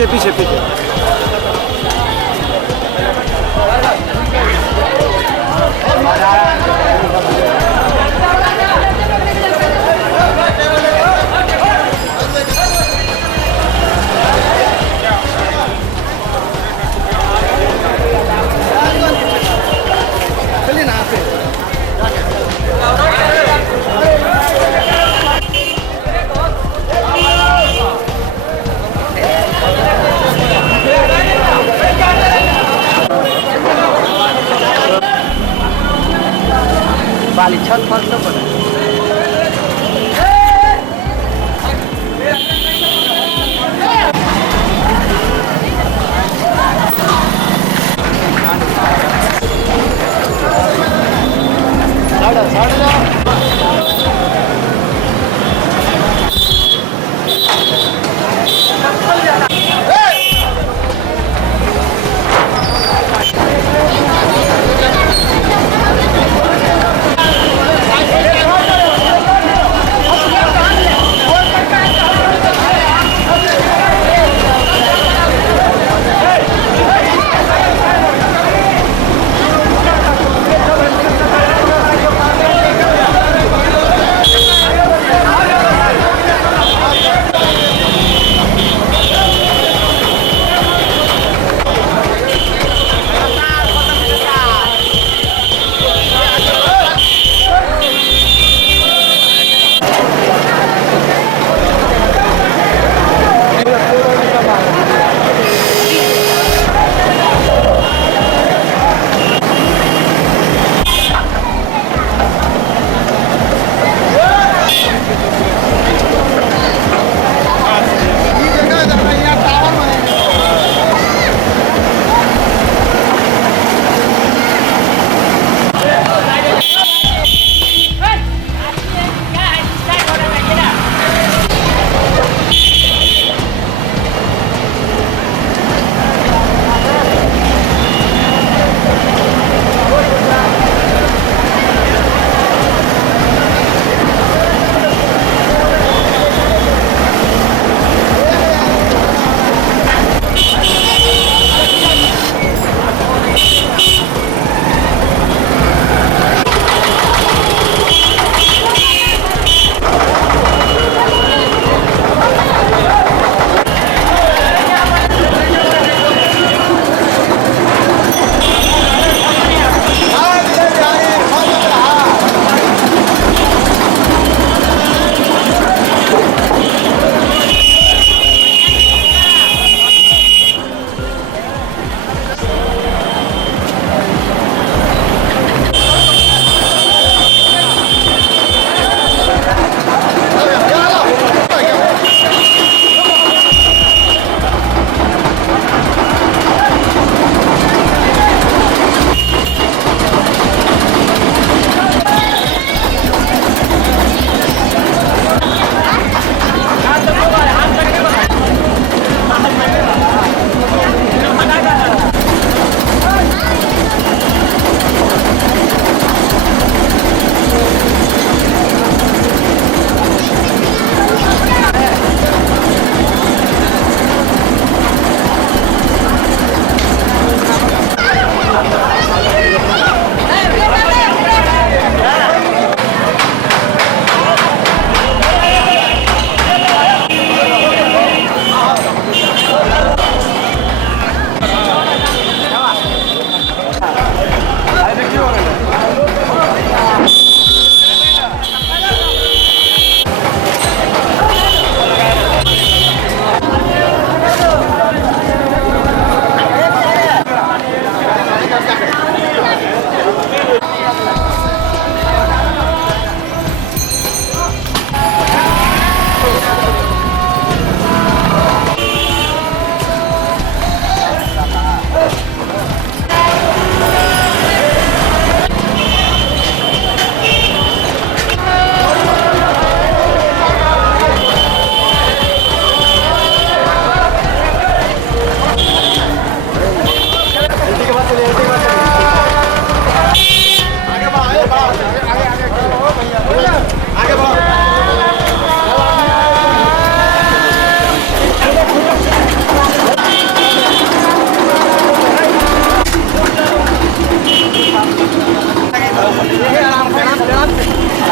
पीछे पीछे बाली छत फर्स्ट पड़ा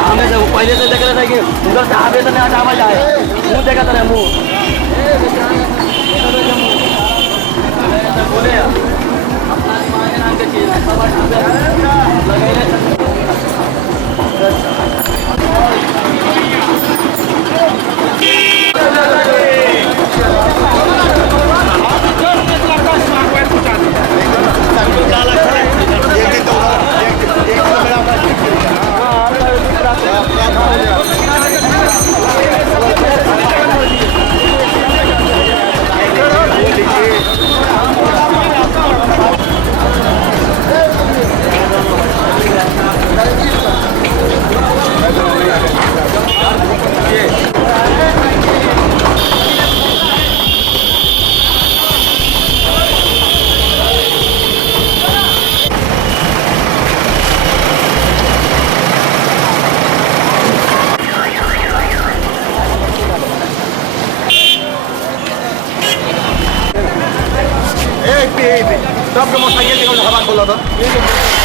हमें से पहले से देख रहे थे कि उधर से आवे तो नहीं आवा जाए मुँह देखा था मुँह बोले अपना दिमाग नाम के चीज सबको मोटरसाइकिल निकल हवा खोला था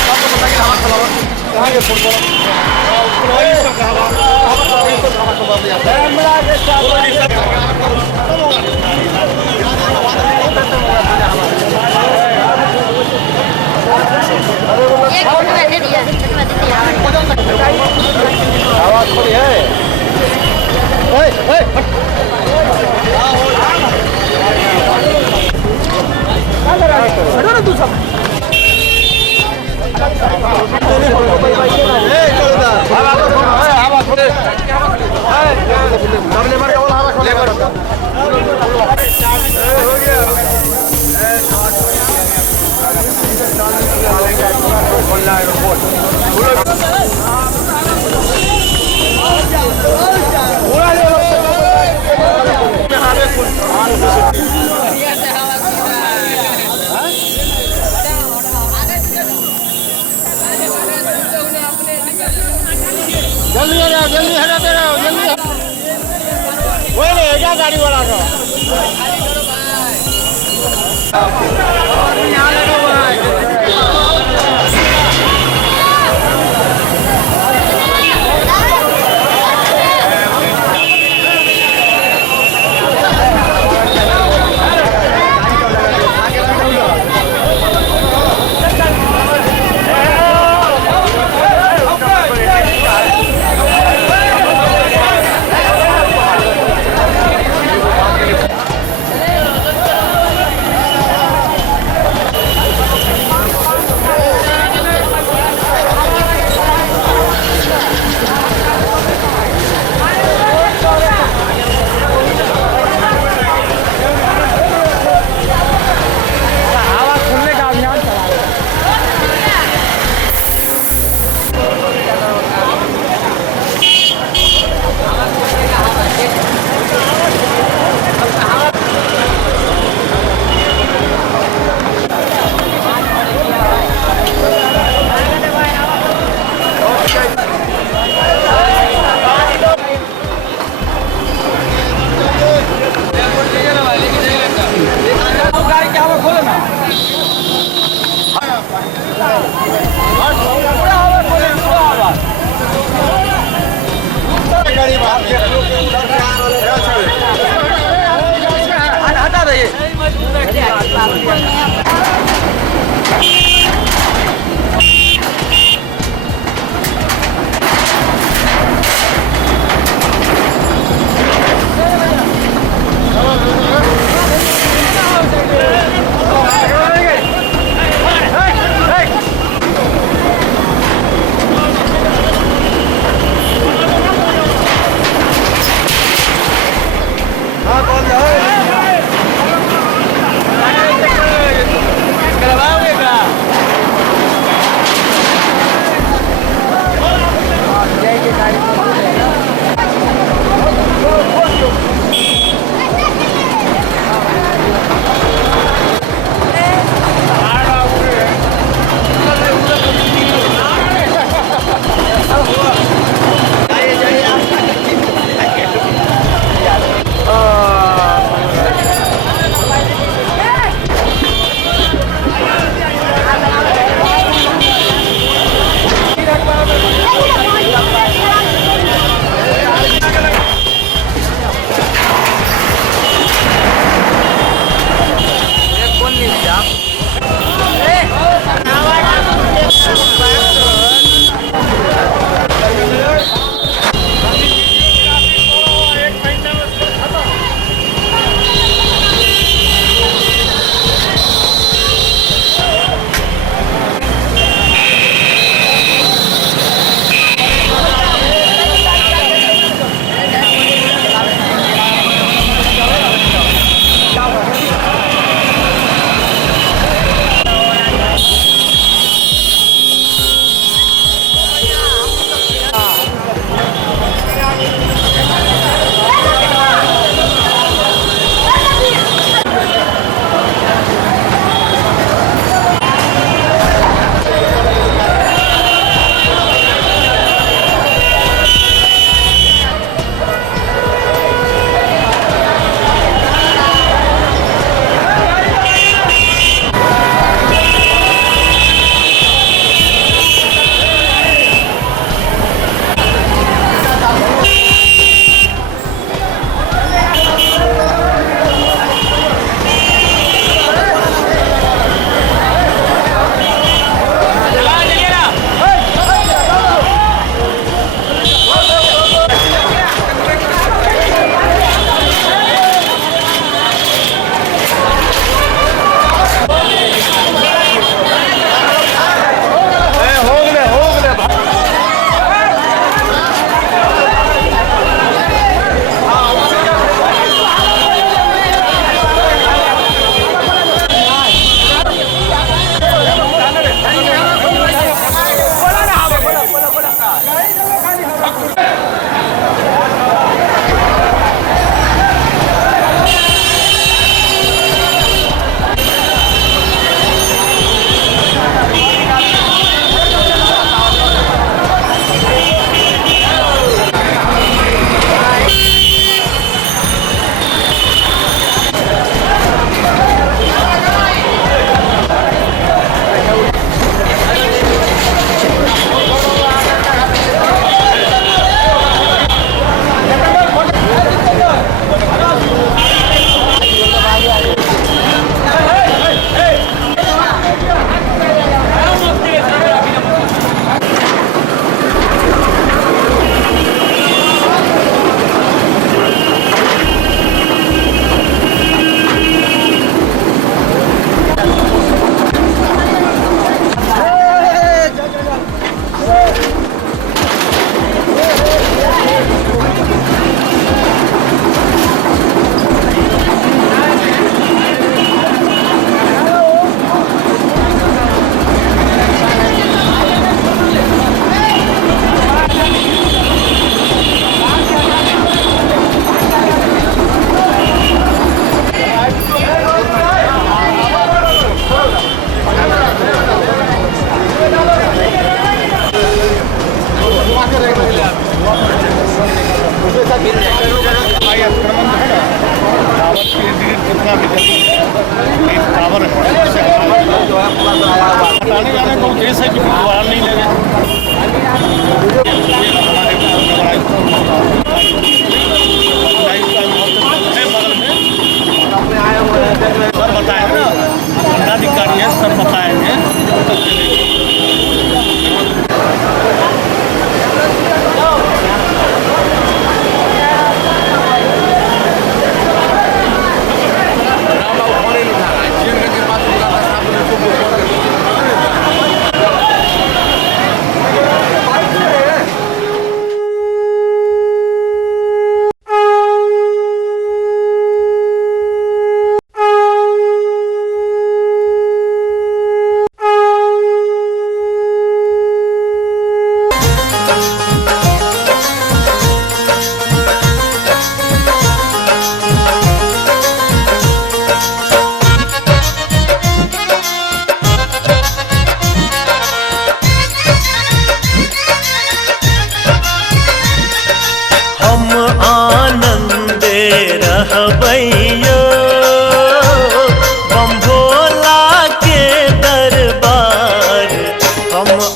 सबको मोटरसाइकिल हवा खोला कहाँ के फोन करो हवा खोली है तू सब जल्दी हटाते रहो जल्दी वही रहेगा गाड़ी वाला का यहाँ लगा हुआ है हटा दे हाँ कौन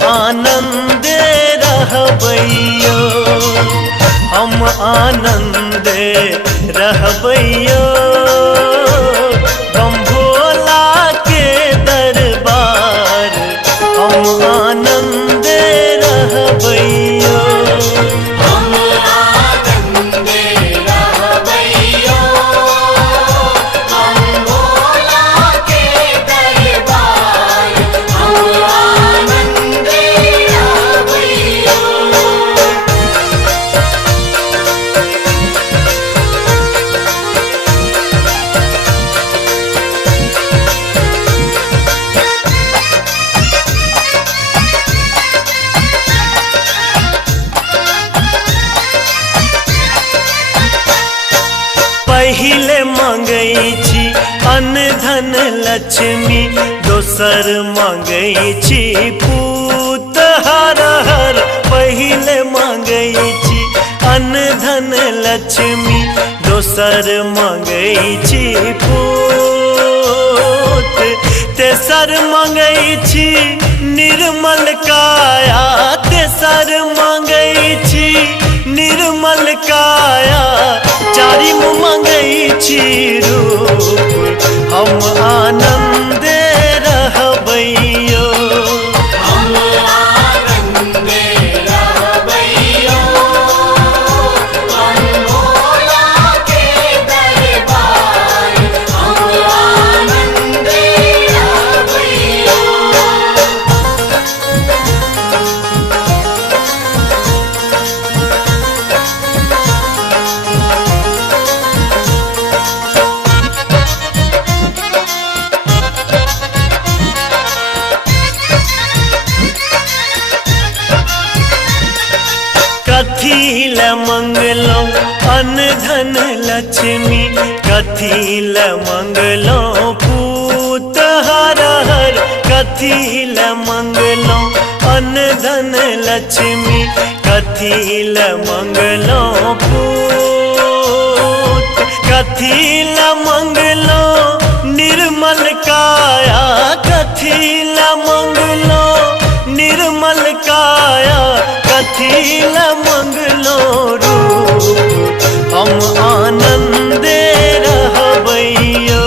आनंदे रहबैयो, हम आनंदे रहबैयो, बम भोला के दरबार हम आनंदे रहबैयो। पहिले मांगै छी अन्न धन लक्ष्मी, दोसर मांगै छी पूत हर हर। पहिले मांगै छी अन्न धन लक्ष्मी, दोसर मांगै छी पूत, तेसर मांगै छी निर्मल काया, तेसर मांगै छी निर्मल काया, चारिम मांगै छी रूप हम आनंदे रहबैयो। कथी ल मंगलो अन्न धन लक्ष्मी, कथी ल मंगलो पूत हर हर। कथी ल मंगलो अन्न धन लक्ष्मी, कथी ल मंगलो पूत, कथी ल मंगलो निर्मल काया, कथी ल मंगलो निर्मल काया, कथी ल मंगलो रूप हम आनंदे रहबैयो।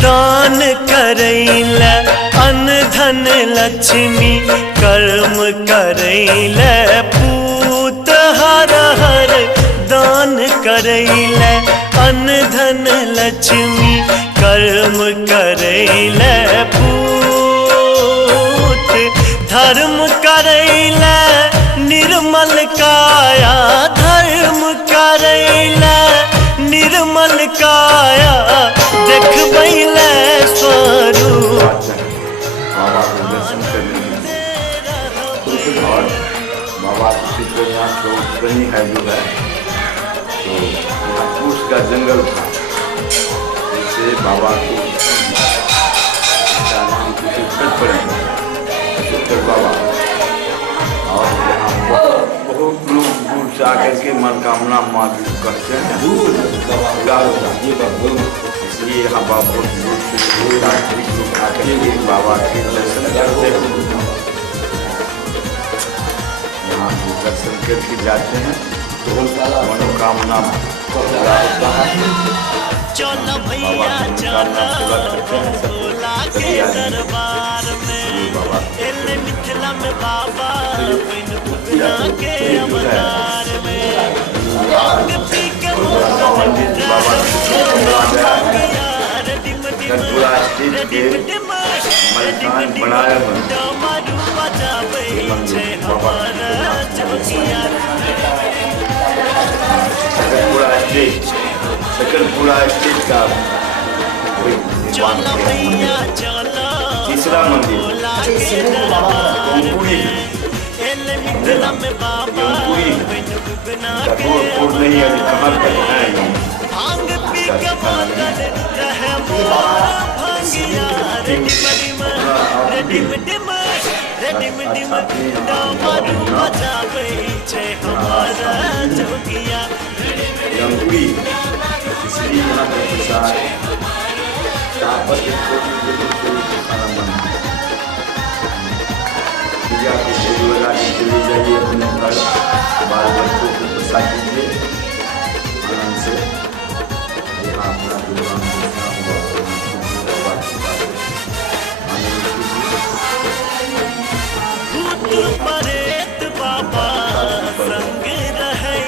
दान करैल अन्न धन लक्ष्मी, कर्म करैल पूत हर हर। दान करैल अन्न धन लक्ष्मी, कर्म करैल पूत, धर्म करैल निर्मल काया, धर्म करैल निर्मल काया, देखबैले स्वरूप। बाबा के दर्शन करने और बाबा की यहाँ तो बनी है जो है, तो यहाँ पूछ का जंगल था, इससे बाबा को नाम कुछ बाबा। और यहाँ बहुत लोग दूर से आकर के मनोकामना मांग करते हैं, इसलिए यहाँ बाबा दूर से आकर के बाबा के दर्शन करते हैं। यहाँ दर्शन करके जाते हैं तो मनोकामना पूरा होता है। चलो भैया चलो भोला के दरबार में, एले मिथिला में बाबा बिन उगना के अवतार में। आग पी के बाबा पूरा स्टेज के मलखान बनाया पूरा स्टेज का भगवान के तीसरा मंदिर ओमपुरी ओमपुरी रोड नहीं है, अभी कमर पे है रंगुड़ी, इसलिए यहाँ पर प्रसाद तापस खाना बनता है। पूजा की देवी लगा के चली जाइए अपने घर, बाल बच्चों को प्रसाद दीजिए आनंद से। यहाँ अपना भगवान परेत बाबा संग रहै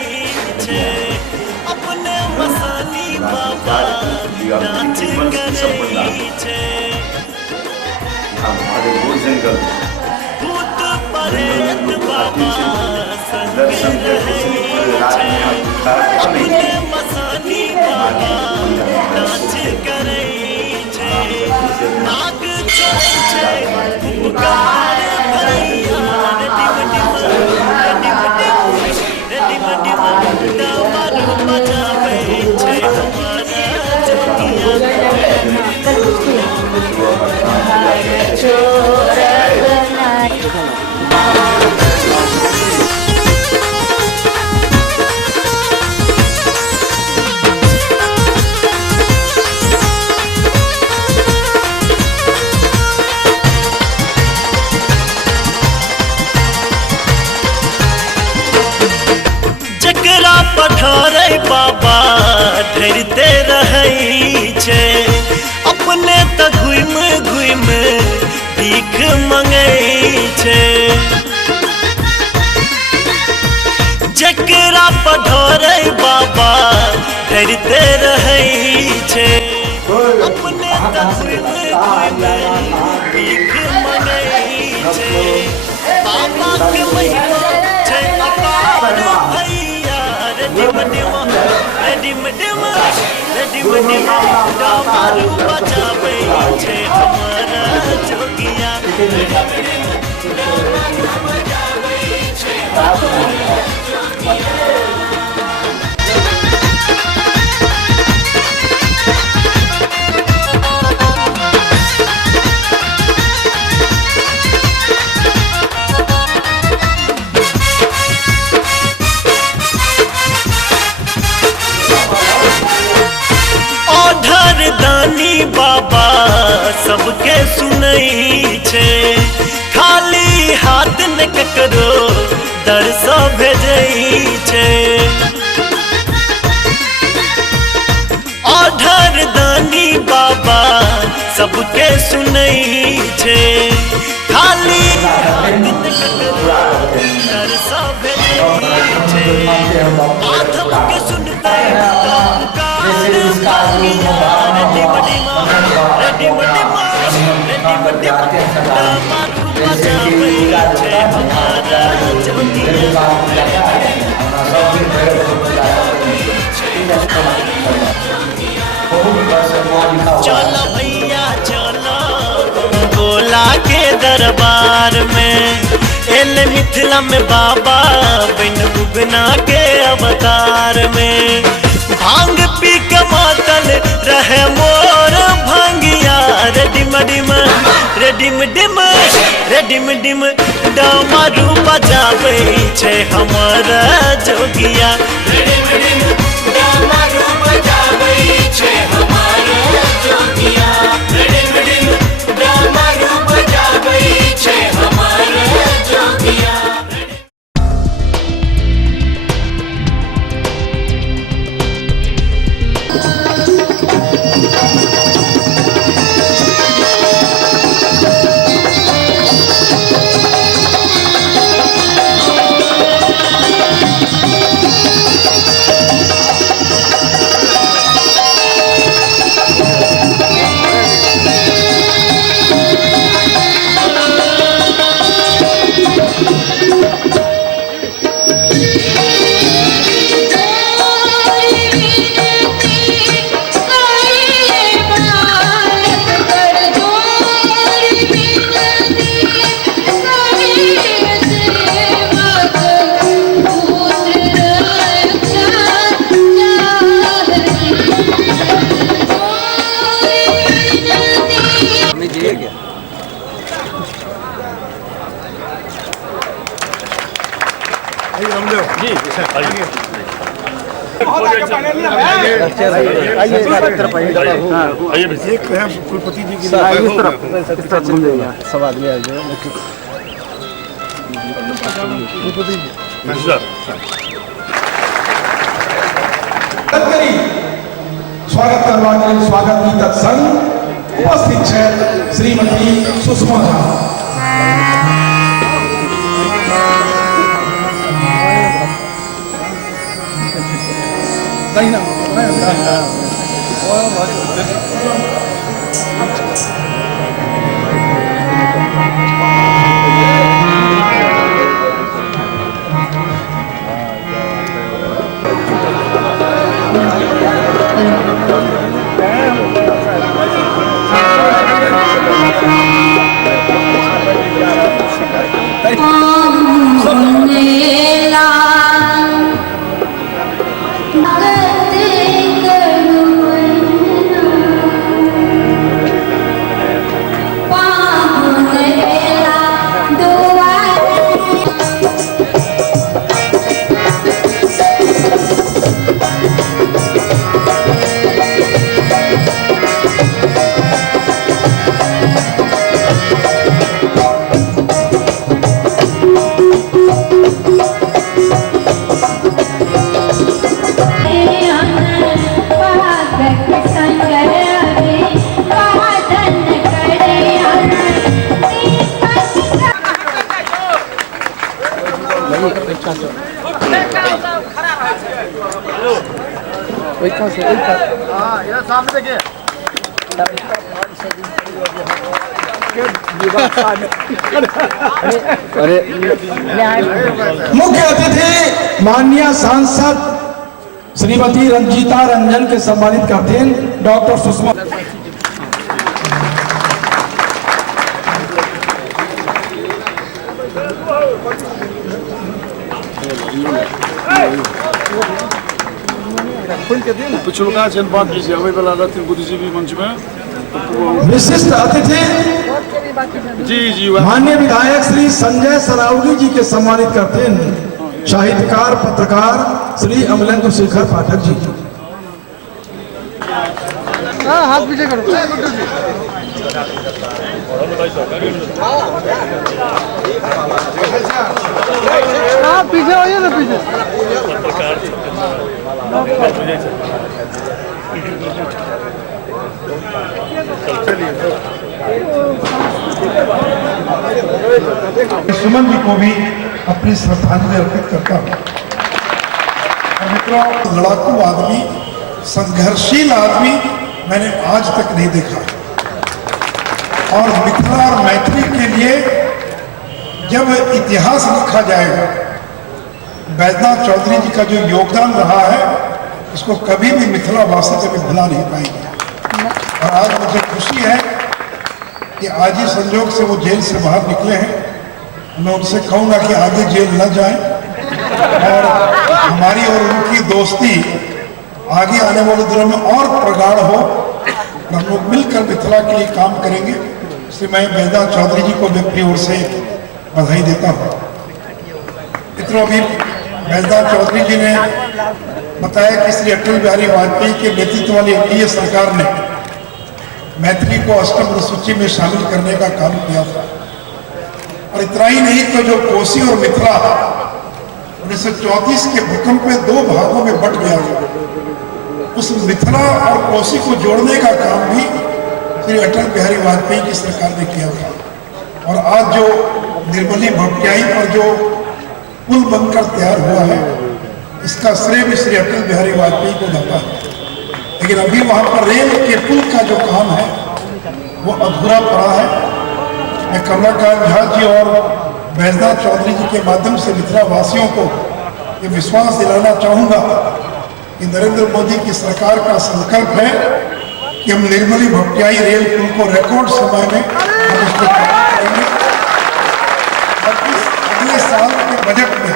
छे, अपने मसानी बाबा नाच करै छे। जंगल भूत परेत बाबा संग रहै छे, अपने मसानी बाबा नाच करै छे। नाग छोड़ै छे उपकार भैया, डमरू बजाबै छे हमारा जकरा पठारै बाबा धरते रहै छे, अपने त घुम घुम भीख मंगै छे। जकरा पठारै बाबा धरते रहै छे, अपने त घुम घुम भीख मंगै छे। बाबा के महिमा छै अपार भैया, डमरू बजाबै छे हमारा जोगिया। दानी बाबा सबके सुनै छे, खाली हाथ न ककरो दर सँ भेजै छे। ओढ़र दानी बाबा सबके सुनै छे, खाली हाथ न ककरो दर सँ भेजै छे। माधव के सुनतै चलो भैया चलो भोला के दरबार में, एल मिथिला में बाबा बिन उगना के अवतार में। भांग पी के मातल रहे मोर भंगिया, redeem dim redeem dim redeem dim डमरू बजाबै छे हमारा जोगिया। रेडिम डिम डमरू बजाबै छे हमारा जोगिया। रेडिम डिम डमरू बजाबै छे हमारा जोगिया। एक है कुलपति जी की सब आदमी आ गए स्वागत करवाने स्वागत गीतक संघ उपस्थित है श्रीमती सुषमा झा। मुख्य अतिथि माननीय सांसद श्रीमती रंजीता रंजन के सम्मानित करते हैं डॉक्टर सुषमा। पिछुलका जनपद अवे बेला रहते बुद्धिजीवी मंच में विशिष्ट अतिथि जी माननीय विधायक श्री संजय सरावगी जी के सम्मानित करते हैं साहित्यकार पत्रकार श्री अमलेंद्र शेखर पाठक जी। हाथ पीछे करो। आप पीछे आइए ना पीछे। सुमन जी को भी अपनी श्रद्धांजलि अर्पित करता हूँ। मित्रों, लड़ाकू आदमी, संघर्षशील आदमी मैंने आज तक नहीं देखा। और मिथिला और मैथिली के लिए जब इतिहास लिखा जाएगा, बैजनाथ चौधरी जी का जो योगदान रहा है उसको कभी भी मिथिला वासी कभी भुला नहीं पाएंगे। और आज मुझे खुशी है कि आज ही संजोग से वो जेल से बाहर निकले हैं। मैं उनसे कहूँगा कि आगे जेल न जाएं और हमारी और उनकी दोस्ती आगे आने वाले दिनों में और प्रगाढ़ हो। हम लोग मिलकर मिथिला के लिए काम करेंगे। इसलिए मैं बैजनाथ चौधरी जी को अपनी ओर से बधाई देता हूँ। मित्रों, अभी बैजनाथ चौधरी जी ने बताया कि श्री अटल बिहारी वाजपेयी के नेतृत्व वाली एनडीए सरकार ने मैथिली को अष्टम अनुसूची में शामिल करने का काम किया था। और इतना ही नहीं तो जो कोसी और मिथिला 1934 के भूकंप में 2 भागों में बट गया था, उस मिथिला और कोसी को जोड़ने का काम भी श्री अटल बिहारी वाजपेयी की सरकार ने किया था। और आज जो निर्मली भपटियाई पर जो पुल बनकर तैयार हुआ है, इसका श्रेय भी श्री अटल बिहारी वाजपेयी को जाता है। लेकिन अभी वहां पर रेल के पुल का जो काम है वो अधूरा पड़ा है। मैं कमलाकांत झा जी और बैजनाथ चौधरी जी के माध्यम से मिथिला वासियों को ये विश्वास दिलाना चाहूँगा कि नरेंद्र मोदी की सरकार का संकल्प है कि हम निर्मली भपटियाई रेल पुल को रिकॉर्ड समय में हम उसको करेंगे। और इस अगले साल के बजट में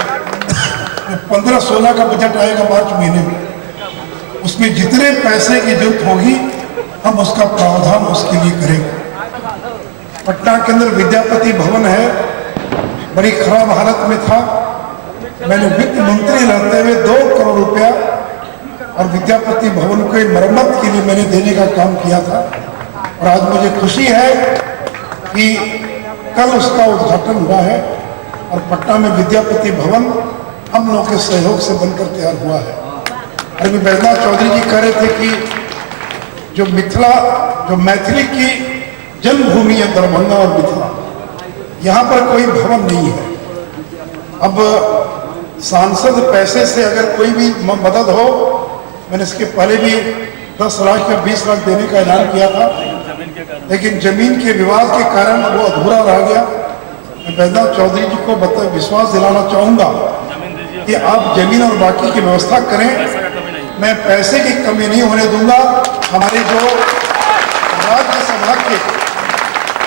15-16 का बजट आएगा मार्च महीने में, उसमें जितने पैसे की जरूरत होगी हम उसका प्रावधान उसके लिए करेंगे। पटना के अंदर विद्यापति भवन है, बड़ी खराब हालत में था। मैंने वित्त मंत्री रहते हुए 2 करोड़ रुपया और विद्यापति भवन को मरम्मत के लिए मैंने देने का काम किया था। और आज मुझे खुशी है कि कल उसका उद्घाटन हुआ है और पटना में विद्यापति भवन हम लोगों के सहयोग से बनकर तैयार हुआ है। अरविंद बैजनाथ चौधरी जी कह रहे थे कि जो मैथिली की जन्मभूमि है दरभंगा और मिथिला, यहाँ पर कोई भवन नहीं है। अब सांसद पैसे से अगर कोई भी मदद हो, मैंने इसके पहले भी 10 लाख या 20 लाख देने का ऐलान किया था, लेकिन जमीन के विवाद के कारण वो अधूरा रह गया। मैं बैजनाथ चौधरी जी को विश्वास दिलाना चाहूँगा कि आप जमीन और बाकी की व्यवस्था करें, मैं पैसे की कमी नहीं होने दूंगा। हमारे जो राज्यसभा के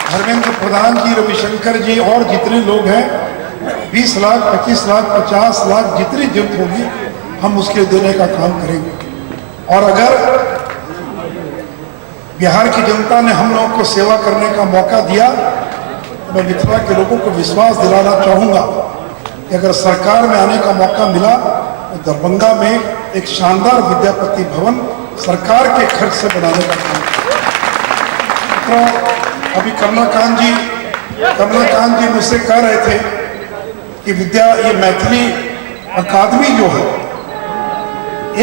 धर्मेंद्र प्रधान जी, रविशंकर जी और जितने लोग हैं, 20 लाख, 25 लाख, 50 लाख जितनी जरूरत होगी हम उसके देने का काम करेंगे। और अगर बिहार की जनता ने हम लोगों को सेवा करने का मौका दिया, तो मैं मिथिला के लोगों को विश्वास दिलाना चाहूँगा कि अगर सरकार में आने का मौका मिला तो दरभंगा में एक शानदार विद्यापति भवन सरकार के खर्च से बनाने का काम। तो अभी कमलाकांत जी मुझसे कह रहे थे कि ये मैथिली अकादमी जो है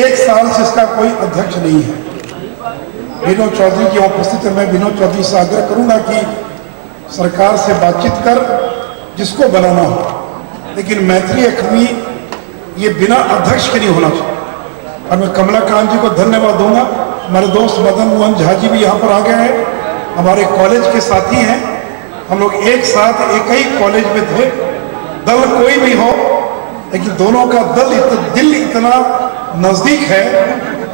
1 साल से इसका कोई अध्यक्ष नहीं है। विनोद चौधरी की उपस्थित है, मैं विनोद चौधरी से आग्रह करूंगा कि सरकार से बातचीत कर जिसको बनाना हो, लेकिन मैथिली अकादमी ये बिना अध्यक्ष के नहीं होना चाहिए। और मैं कमलाकांत जी को धन्यवाद दूंगा। हमारे दोस्त मदन मोहन झा जी भी यहाँ पर आ गए हैं, हमारे कॉलेज के साथी हैं। हम लोग एक साथ एक ही कॉलेज में थे, दल कोई भी हो, लेकिन दोनों का दिल इतना नजदीक है,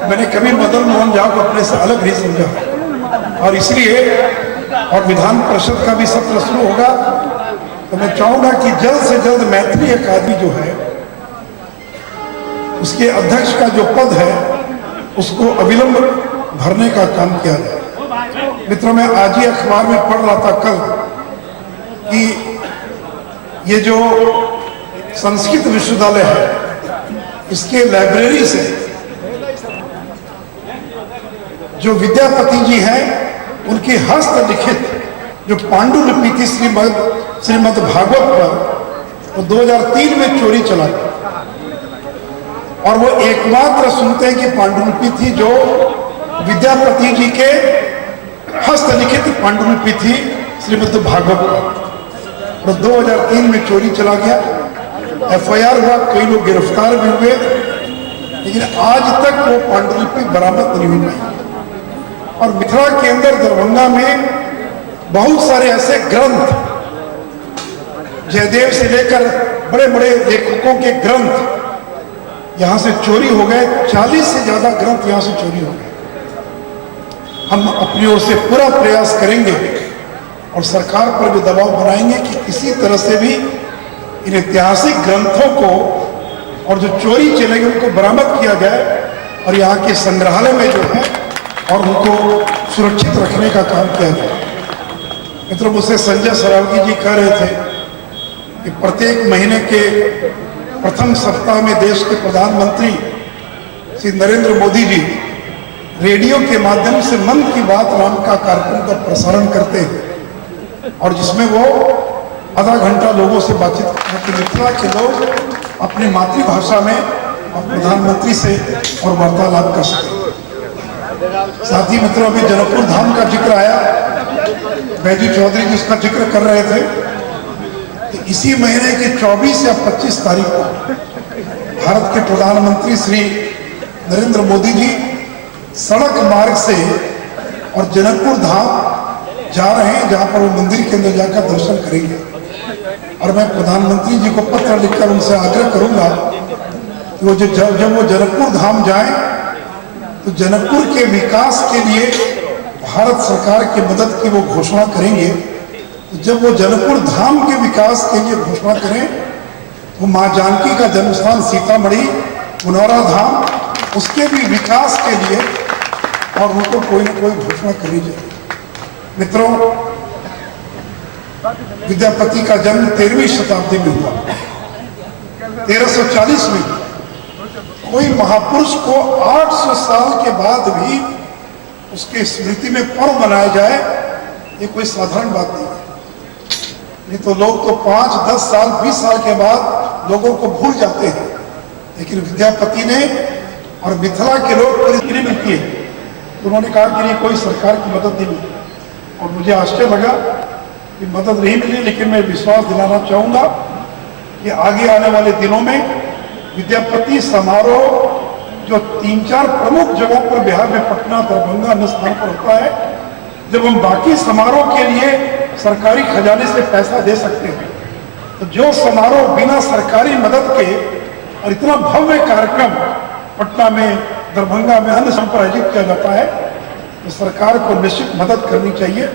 मैंने कभी मदन मोहन झा को अपने से अलग नहीं समझा। और इसलिए और विधान परिषद का भी सत्र शुरू होगा, तो मैं चाहूंगा कि जल्द से जल्द मैथिली अकादमी जो है उसके अध्यक्ष का जो पद है उसको अविलंब भरने का काम किया जाए। मित्रों, मैं आज ही अखबार में पढ़ रहा था कल कि ये जो संस्कृत विश्वविद्यालय है इसके लाइब्रेरी से जो विद्यापति जी हैं उनकी हस्तलिखित जो पांडुलिपि थी श्रीमद् भागवत पर, वो 2003 में चोरी चला गया। और वो एकमात्र सुनते हैं कि पांडुलिपि थी जो विद्यापति जी के हस्तलिखित पांडुलिपि थी श्रीमद् भागवत पर, और 2003 में चोरी चला गया। FIR हुआ, कई लोग गिरफ्तार भी हुए, लेकिन आज तक वो पांडुलिपि बरामद नहीं हुई। और मिथिला के अंदर दरभंगा में बहुत सारे ऐसे ग्रंथ, जयदेव से लेकर बड़े बड़े लेखकों के ग्रंथ यहां से चोरी हो गए। 40 से ज्यादा ग्रंथ यहां से चोरी हो गए। हम अपनी ओर से पूरा प्रयास करेंगे और सरकार पर भी दबाव बनाएंगे कि किसी तरह से भी इन ऐतिहासिक ग्रंथों को और जो चोरी चले गए उनको बरामद किया जाए और यहाँ के संग्रहालय में जो है और उनको सुरक्षित रखने का काम किया जाए। मित्रों, मुझसे संजय सरावगी जी कह रहे थे कि प्रत्येक महीने के प्रथम सप्ताह में देश के प्रधानमंत्री श्री नरेंद्र मोदी जी रेडियो के माध्यम से मन की बात नाम का कार्यक्रम का प्रसारण करते हैं और जिसमें वो आधा घंटा लोगों से बातचीत करते। मिथिला के लोग अपनी मातृभाषा में प्रधानमंत्री से और वार्तालाप कर सके। साथ ही मित्रों, अभी जनकपुर धाम का जिक्र आया, बैजू चौधरी जी उसका जिक्र कर रहे थे कि इसी महीने की 24 या 25 तारीख को भारत के प्रधानमंत्री श्री नरेंद्र मोदी जी सड़क मार्ग से और जनकपुर धाम जा रहे हैं, जहां पर वो मंदिर के अंदर जाकर दर्शन करेंगे। और मैं प्रधानमंत्री जी को पत्र लिखकर उनसे आग्रह करूंगा कि वो जब वो जनकपुर धाम जाएं तो जनकपुर के विकास के लिए भारत सरकार की मदद की वो घोषणा करेंगे। तो जब वो जनकपुर धाम के विकास के लिए घोषणा करें तो माँ जानकी का जन्मस्थान सीतामढ़ी, पुनौरा धाम, उसके भी विकास के लिए और उनको कोई न कोई घोषणा करी जाए। मित्रों, विद्यापति का जन्म 13वीं शताब्दी में हुआ 1340 में कोई महापुरुष को 800 साल के बाद भी उसके स्मृति में पर्व मनाया जाए, ये कोई साधारण बात नहीं है। नहीं तो लोग तो 5, 10 साल, 20 साल के बाद लोगों को भूल जाते हैं, लेकिन विद्यापति ने और मिथिला के लोग पूरी नहीं मिलती है। तो उन्होंने कहा कि नहीं, कोई सरकार की मदद नहीं मिली, और मुझे आश्चर्य लगा कि मदद नहीं मिली, लेकिन मैं विश्वास दिलाना चाहूँगा कि आगे आने वाले दिनों में विद्यापति समारोह जो 3-4 प्रमुख जगहों पर बिहार में, पटना, दरभंगा, अन्य स्थान पर होता है, जब हम बाकी समारोह के लिए सरकारी खजाने से पैसा दे सकते हैं, तो जो समारोह बिना सरकारी मदद के और इतना भव्य कार्यक्रम पटना में, दरभंगा में, अन्य स्थान पर आयोजित किया जाता है, तो सरकार को निश्चित मदद करनी चाहिए।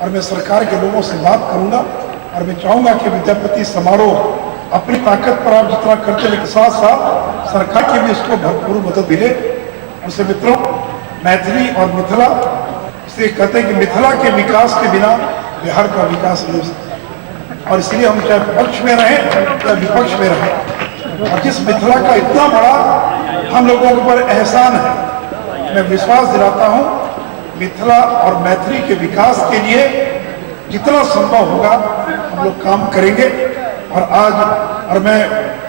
और मैं सरकार के लोगों से बात करूंगा और मैं चाहूंगा कि विद्यापति समारोह अपनी ताकत पर आप जितना करते हैं, साथ साथ सरकार की भी उसको भरपूर मदद मिले। उनसे मित्रों, मैथिली और मिथिला, इसलिए कहते हैं कि मिथिला के विकास के बिना बिहार का विकास नहीं हो सकता, और इसलिए हम चाहे पक्ष में रहें चाहे विपक्ष में रहें, और जिस मिथिला का इतना बड़ा हम लोगों के ऊपर एहसान है, मैं विश्वास दिलाता हूं मिथिला और मैथिली के विकास के लिए जितना संभव होगा हम लोग काम करेंगे। और आज, और मैं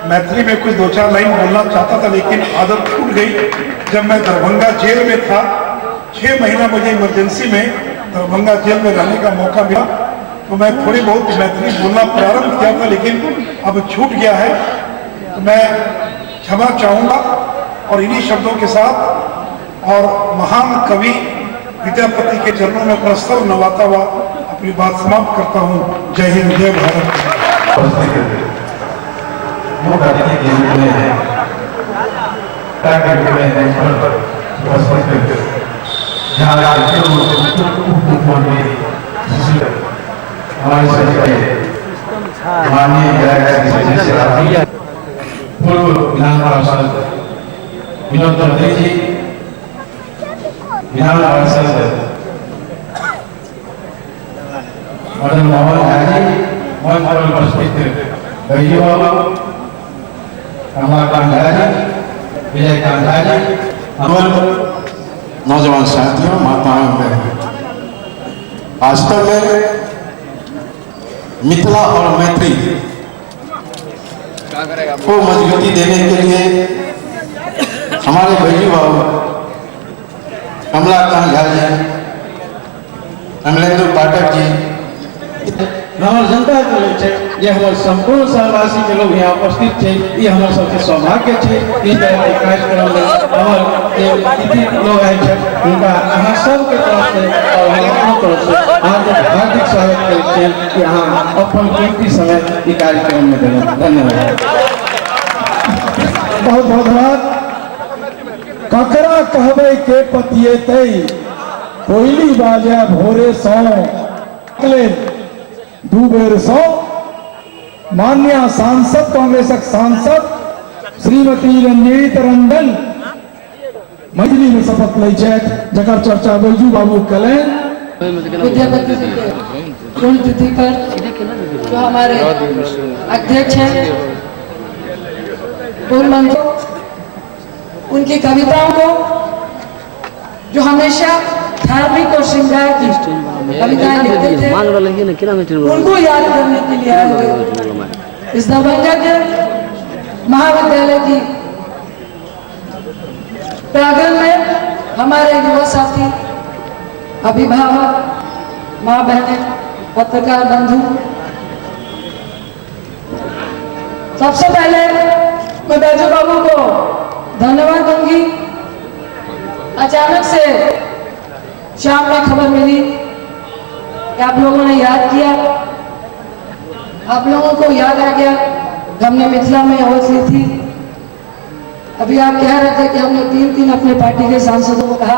मैथिली में कुछ 2-4 लाइन बोलना चाहता था, लेकिन आदत छूट गई। जब मैं दरभंगा जेल में था, 6 महीना मुझे इमरजेंसी में दरभंगा जेल में रहने का मौका मिला, तो मैं थोड़ी बहुत मैथिली बोलना प्रारंभ किया था, लेकिन अब छूट गया है, तो मैं क्षमा चाहूँगा। और इन्हीं शब्दों के साथ और महान कवि विद्यापति के चरणों में अपना सर नवाता हुआ अपनी बात समाप्त करता हूँ। जय हिंद, जय भारत। पूर्व विधान पार्षद विनोद चौधरी जी, विधान पार्षद मदन मोहन झा जी, मंच पर उपस्थित बैजू बाबा, कमलाकांत झा जी, विजयकांत झा जी, नौजवान साथियों, माताओं बहनों, वास्तव में मिथिला और मैथिली को मजबूती देने के लिए हमारे बैजू बाबू, कमलाकांत झा जी, अमलेंद्र पाठक जी, हमारे जनता के लोग छे, ये हमारे संपूर्ण शहरवासी के लोग यहाँ उपस्थित थे, ये हमारे सबके सौभाग्य थे। इस तरह के कार्यक्रम में हमारे अतिथि लोग आए थे, उनका यहाँ सबके तरफ से और हमारे तरफ से हार्दिक स्वागत करते हैं कि यहाँ अपन कीमती समय इस कार्यक्रम में देना। धन्यवाद, बहुत बहुत धन्यवाद। ककरा कहबे के पतिये तई, कोयली बाजा भोरे सौ, दूबेर सौ। माननीय सांसद, कांग्रेसक सांसद श्रीमती रंजीत रंजन मैथिली में शपथ लै छथि, जकर चर्चा बैजू बाबू कलें। विद्यापति जी के पुण्यतिथि पर जो हमारे अध्यक्ष हैं पूर्व मंत्री, उनकी कविताओं को जो हमेशा धार्मिक और श्रृंगार की कविताएं लिखते थे, उनको याद करने के लिए आए हुए इस दरभंगा के महाविद्यालय की प्रांगण में हमारे युवा साथी, अभिभावक, माँ बहने, पत्रकार बंधु, सबसे पहले मैं बैजू बाबू को धन्यवाद दूंगी। अचानक से शाम में खबर मिली कि आप लोगों ने याद किया, आप लोगों को याद आ गया। हमने मिथिला में आवाज ली थी, अभी आप कह रहे थे कि हमने 3 अपने पार्टी के सांसदों को कहा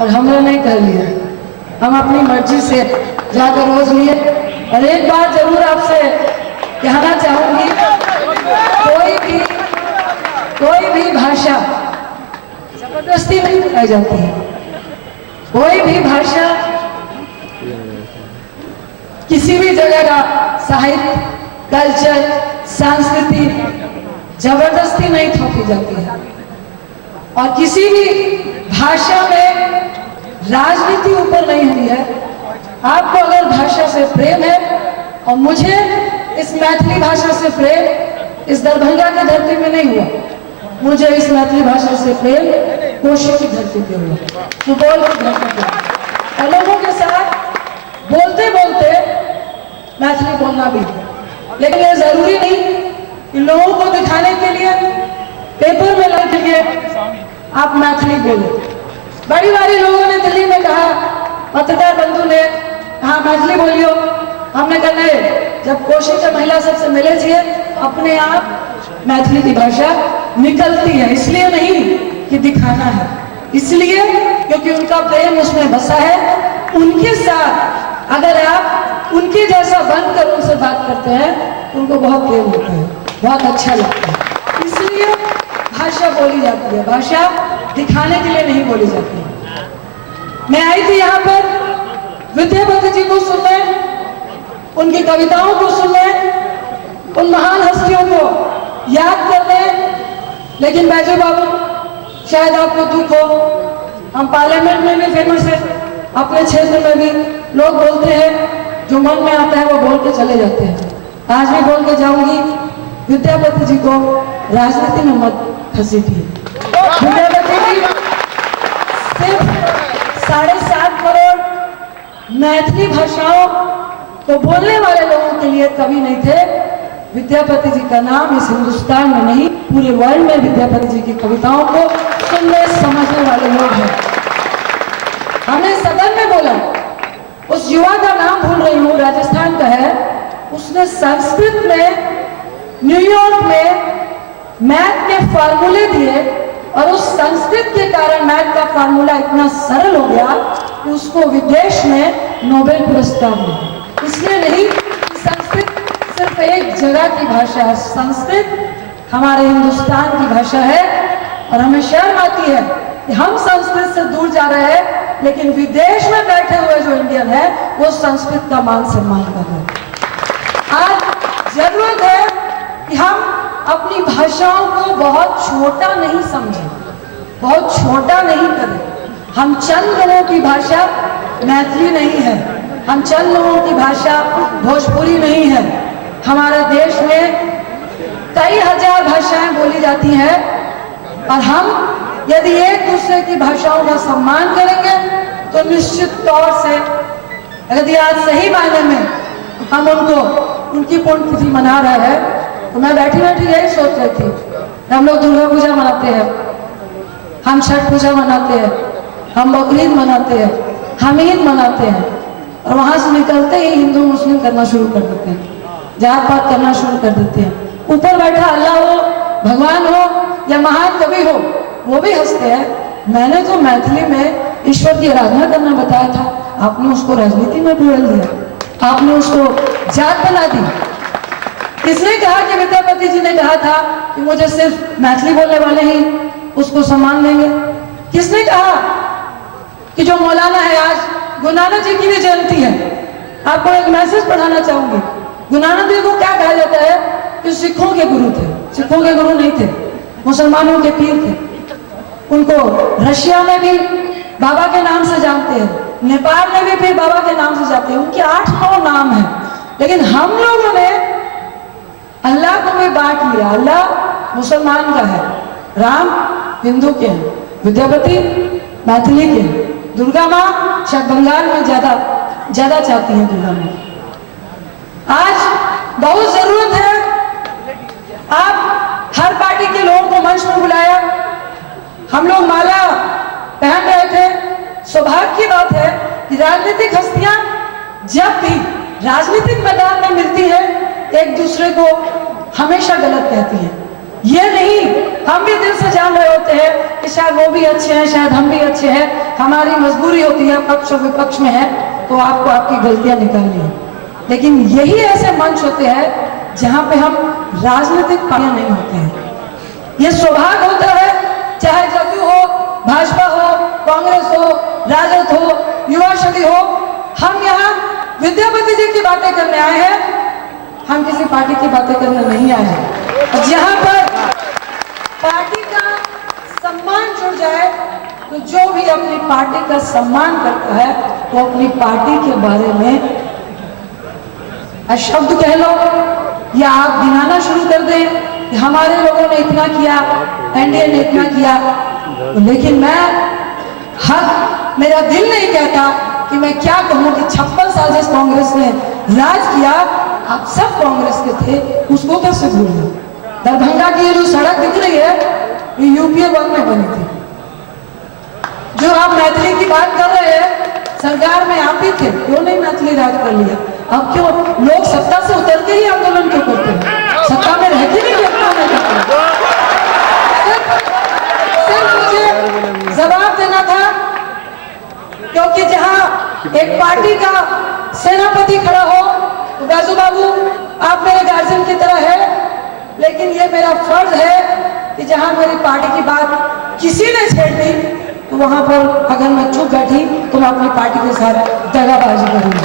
और हमने नहीं कर लिया, हम अपनी मर्जी से जाकर रोज लिए। और एक बात जरूर आपसे कहना चाहूंगी, कोई भी भाषा जबरदस्ती नहीं बताई जाती है। कोई भी भाषा किसी भी जगह का साहित्य, कल्चर, संस्कृति जबरदस्ती नहीं थोपी जाती है। और किसी भी भाषा में राजनीति ऊपर नहीं होती है। आपको अगर भाषा से प्रेम है, और मुझे इस मैथिली भाषा से प्रेम इस दरभंगा की धरती में नहीं हुआ, मुझे इस मैथिली भाषा से प्रेम कोशी की धरती पे हुआ, सुपौल की धरती पे। और लोगों के साथ बोलते बोलते मैथिली बोलना भी, लेकिन ये जरूरी नहीं कि लोगों को दिखाने के लिए, पेपर में लाने के लिए आप मैथिली बोलो। बड़ी बारी लोगों ने दिल्ली में कहा, पत्रकार बंधु ने कहा मैथिली बोलियो, हमने कहा नहीं, जब कोशी के महिला सबसे मिले थे अपने आप मैथिली की भाषा निकलती है। इसलिए नहीं कि दिखाना है, इसलिए क्योंकि उनका प्रेम उसमें बसा है। उनके साथ अगर आप उनके जैसा बनकर उनसे बात करते हैं तो उनको बहुत प्रेम होता है, बहुत अच्छा लगता है। इसलिए भाषा बोली जाती है, भाषा दिखाने के लिए नहीं बोली जाती। मैं आई थी यहाँ पर विद्यापति जी को सुनने, उनकी कविताओं को सुनने, उन महान हस्तियों को याद करने। लेकिन बैजू बाबू, शायद आपको दुख हो, हम पार्लियामेंट में भी फेमस है, अपने क्षेत्र में भी लोग बोलते हैं, जो मन में आता है वो बोल के चले जाते हैं। आज भी बोल के जाऊंगी, विद्यापति जी को राजनीति में मत घसीटिए। विद्यापति जी सिर्फ 7.5 करोड़ मैथिली भाषाओं को बोलने वाले लोगों के लिए कवि नहीं थे। विद्यापति जी का नाम इस हिंदुस्तान में नहीं, पूरे वर्ल्ड में विद्यापति जी की कविताओं को सुनने समझने वाले लोग हैं। हमने सदन में बोला, उस युवा का नाम भूल रही हूँ, राजस्थान का है, उसने संस्कृत में न्यूयॉर्क में मैथ के फार्मूले दिए, और उस संस्कृत के कारण मैथ का फार्मूला इतना सरल हो गया कि उसको विदेश में नोबेल पुरस्कार मिला। इसलिए नहीं कि संस्कृत सिर्फ एक जगह की भाषा है, संस्कृत हमारे हिंदुस्तान की भाषा है। और हमें शर्म आती है कि हम संस्कृत से दूर जा रहे हैं, लेकिन विदेश में बैठे हुए जो इंडियन है वो संस्कृत का मान सम्मान कर रहे हैं। आज जरूरत है कि हम अपनी भाषाओं को बहुत छोटा नहीं समझें, बहुत छोटा नहीं करें। हम चंद लोगों की भाषा मैथिली नहीं है, हम चंद लोगों की भाषा भोजपुरी नहीं है। हमारे देश में कई हजार भाषाएं बोली जाती हैं, और हम यदि एक दूसरे की भाषाओं का सम्मान करेंगे तो निश्चित तौर से, यदि आज सही मायने में हम उनको उनकी पुण्यतिथि मना रहे हैं, तो मैं बैठी बैठी यही सोच रही थी। हम लोग दुर्गा पूजा मनाते हैं, हम छठ पूजा मनाते हैं, हम बकरीद मनाते हैं, हम ईद मनाते हैं, और वहां से निकलते ही हिंदू मुस्लिम करना शुरू कर देते हैं, जात पात करना शुरू कर देते हैं। ऊपर बैठा अल्लाह हो, भगवान हो या महान कवि हो, वो भी हंसते हैं। मैंने तो मैथिली में ईश्वर की आराधना करना बताया था, आपने उसको राजनीति में बदल दिया, आपने उसको जात बना दी। किसने कहा कि विद्यापति जी ने कहा था कि मुझे सिर्फ मैथिली बोलने वाले ही उसको सम्मान देंगे? किसने कहा कि जो मौलाना है, आज गुरु नानक जी की भी जयंती है, आपको एक मैसेज पढ़ाना चाहूंगी। गुरु नानक देव को क्या कहा जाता है कि सिखों के गुरु थे, सिखों के गुरु नहीं थे, मुसलमानों के पीर थे। उनको रशिया में भी बाबा के नाम से जानते हैं, नेपाल में भी फिर बाबा के नाम से जानते हैं, उनके 8-9 नाम है। लेकिन हम लोगों ने अल्लाह को भी बांट लिया। अल्लाह मुसलमान का है, राम हिंदू के हैं, विद्यापति मैथिली के हैं, दुर्गा माँ शायद बंगाल में ज्यादा चाहती है दुर्गा माँ। आज बहुत जरूरत है, आप हर पार्टी के लोगों को मंच में बुलाया, हम लोग माला पहन रहे थे। सौभाग्य की बात है कि राजनीतिक हस्तियां जब भी राजनीतिक मैदान में मिलती है, एक दूसरे को हमेशा गलत कहती है। ये नहीं, हम भी दिल से जान रहे होते हैं कि शायद वो भी अच्छे हैं, शायद हम भी अच्छे हैं, हमारी मजबूरी होती है, पक्ष और विपक्ष में है तो आपको आपकी गलतियां निकालनी है। लेकिन यही ऐसे मंच होते हैं जहां पे हम राजनीतिक पार्टियां नहीं होते हैं। ये सौभाग्य होता है, चाहे जदयू हो, भाजपा हो, कांग्रेस हो, राजद हो, युवा शक्ति हो, हम यहाँ विद्यापति जी की बातें करने आए हैं। हम किसी पार्टी की बातें करने नहीं आए हैं। और जहां पर पार्टी का सम्मान जुड़ जाए तो जो भी अपनी पार्टी का सम्मान करता है वो अपनी पार्टी के बारे में शब्द कह लो या आप गिनाना शुरू कर दें कि हमारे लोगों ने इतना किया, एनडीए ने इतना किया, लेकिन मेरा दिल नहीं कहता कि मैं क्या कहूं कि 56 साल जिस कांग्रेस ने राज किया, आप सब कांग्रेस के थे, उसको कैसे भूल गए? दरभंगा की ये जो सड़क दिख रही है ये यूपीए 1 में बनी थी। जो आप मैथिली की बात कर रहे हैं, सरकार में आप ही थे, क्यों नहीं मैथिली राज कर लिया? अब क्यों लोग सत्ता से उतर के ही आंदोलन क्यों करते हैं? सत्ता में रह के नहीं अपना नहीं करते। सिर्फ मुझे जवाब देना था, क्योंकि जहां एक पार्टी का सेनापति खड़ा हो तो बैजू बाबू आप मेरे गार्जियन की तरह है, लेकिन ये मेरा फर्ज है कि जहां मेरी पार्टी की बात किसी ने छेड़ दी तो वहां पर अगर मैं चुप बैठी तो मैं अपनी पार्टी के साथ दगाबाजी करूंगी।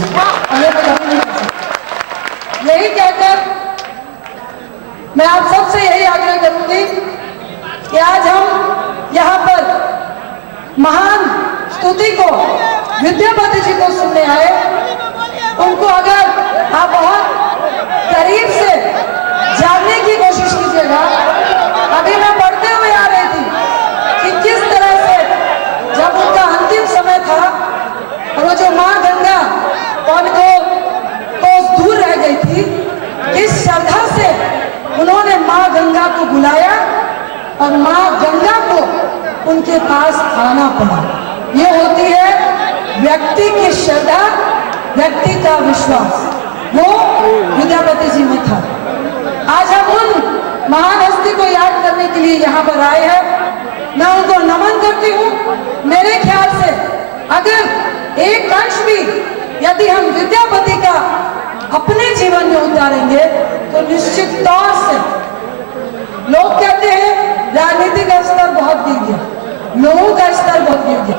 यही कहकर मैं आप सबसे यही आग्रह करूंगी कि आज हम यहाँ पर महान स्तुति को विद्यापति जी को सुनने आए। उनको अगर आप बहुत करीब से जानने की कोशिश कीजिएगा, अभी मैं पढ़ते हुए आ रही थी कि किस तरह से जब उनका अंतिम समय था और वो जो माँ गंगा पौन को दूर रह गई थी, किस श्रद्धा से उन्होंने माँ गंगा को बुलाया और माँ गंगा को उनके पास आना पड़ा। ये होती है व्यक्ति की श्रद्धा, व्यक्ति का विश्वास, वो विद्यापति जी में था। आज हम उन महान हस्ती को याद करने के लिए यहाँ पर आए हैं। मैं उनको नमन करती हूँ। मेरे ख्याल से अगर एक अंश भी यदि हम विद्यापति का अपने जीवन में उतारेंगे तो निश्चित तौर से लोग कहते हैं राजनीति का स्तर बहुत गिर गया, लोगों का स्तर बहुत गिर गया।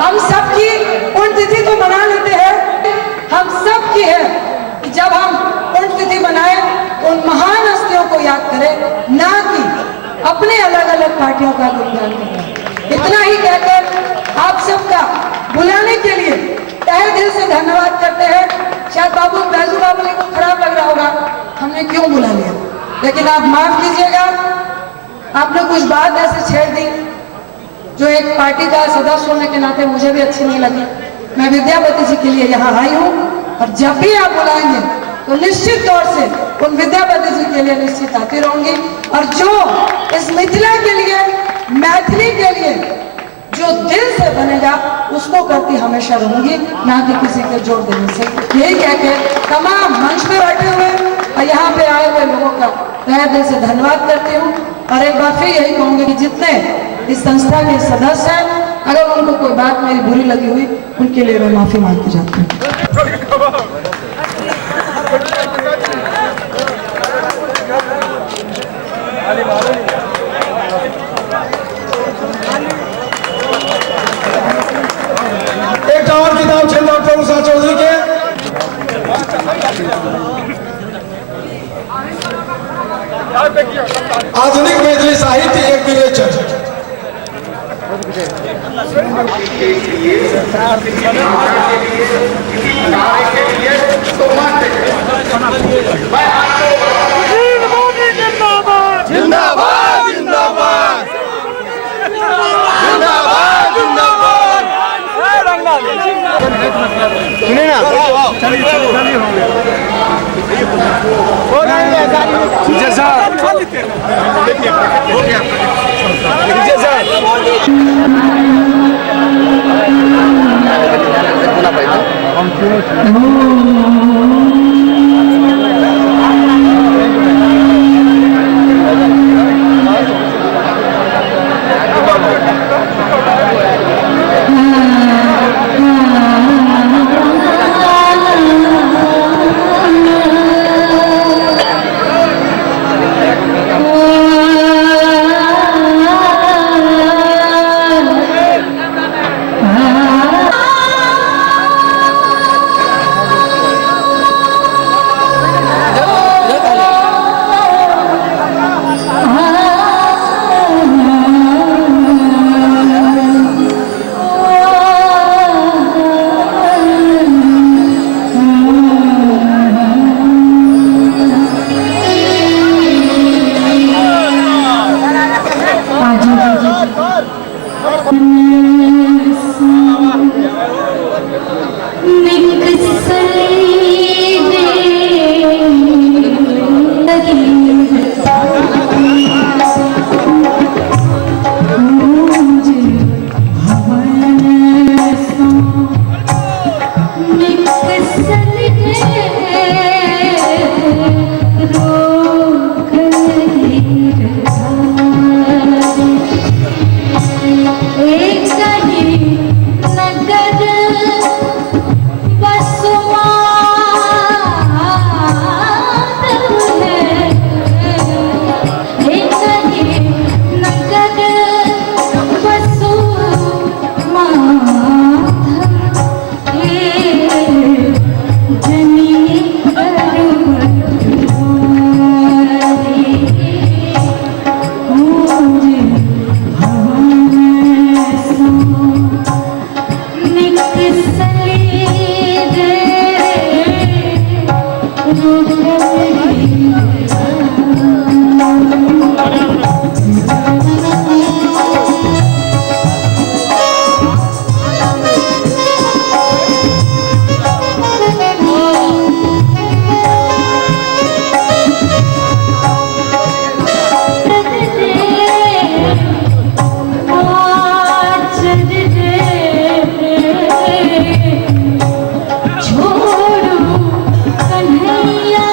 हम सबकी पुण्यतिथि तो मना लेते हैं, हम सब की है कि जब हम पुण्यतिथि मनाएं तो उन महान हस्तियों को याद करें, ना कि अपने अलग अलग पार्टियों का गुणगान करें। इतना ही कहकर आप सबका बुलाने के लिए तहे दिल से धन्यवाद करते हैं। शायद बैजू बाबू को खराब लग रहा होगा हमने क्यों बुला लिया, लेकिन आप माफ कीजिएगा, आपने कुछ बात ऐसे छेड़ दी जो एक पार्टी का सदस्य होने के नाते मुझे भी अच्छी नहीं लगी। मैं विद्यापति जी के लिए यहाँ आई हूँ और जब भी आप बुलाएंगे तो निश्चित तौर से उन विद्यापति जी के लिए निश्चित आती रहूंगी। और जो इस मिथिला के लिए, मैथिली के लिए जो दिल से बनेगा उसको करती हमेशा रहूंगी, ना कि किसी के जोर देने से। यही कह के तमाम मंच पे बैठे हुए और यहाँ पे आए हुए लोगों का तहे दिल से धन्यवाद करती हूँ। और एक बार फिर यही कहूंगी कि जितने इस संस्था के सदस्य हैं, अगर उनको कोई बात मेरी बुरी लगी हुई उनके लिए मैं माफी मांगती जाती हूँ। एक और किताब है डॉक्टर उषा चौधरी के आधुनिक मैथिली साहित्य एक विवेचन। जिंदाबाद जिंदाबाद जिंदाबाद जिंदाबाद। सुनिए ना, विजय साहब, विजय छोड़ू कन्हैया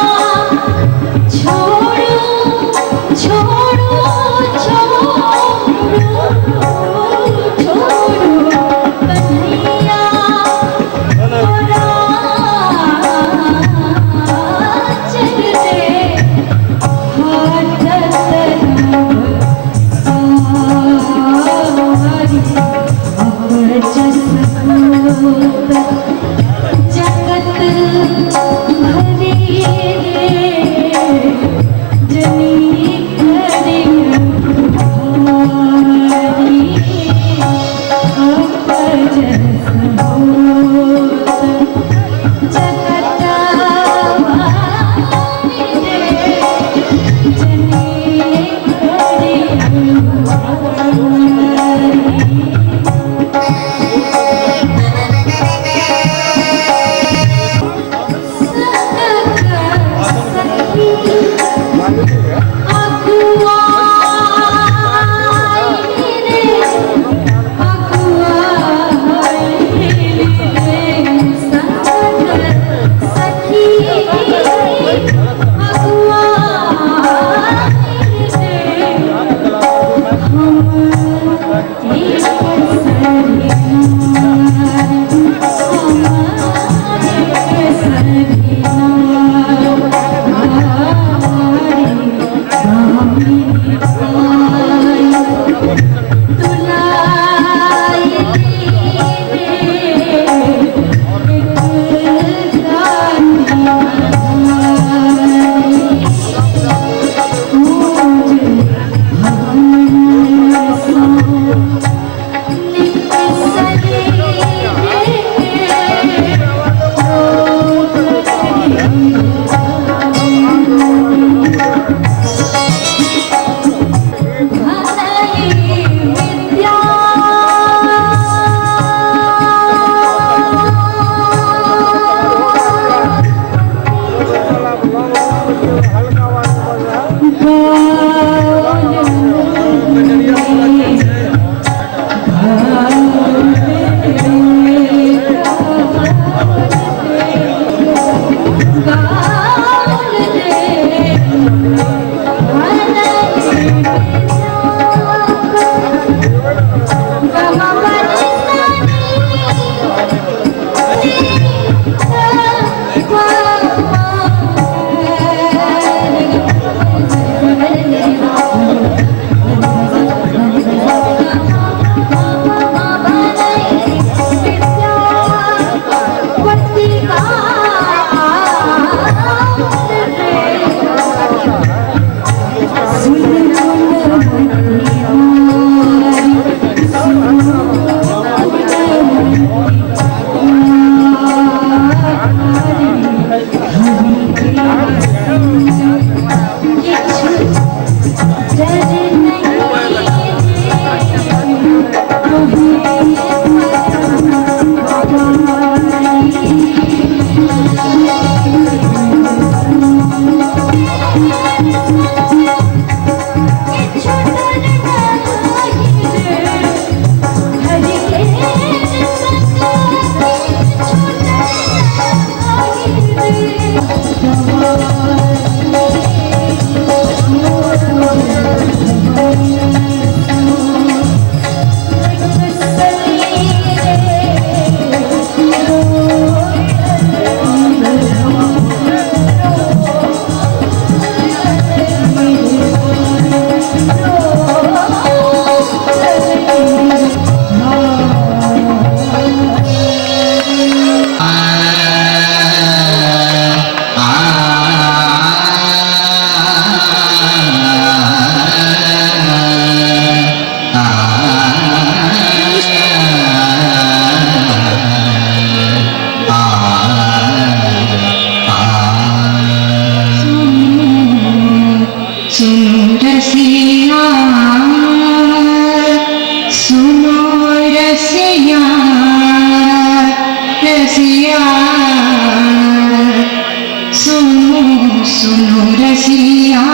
सुनो रसिया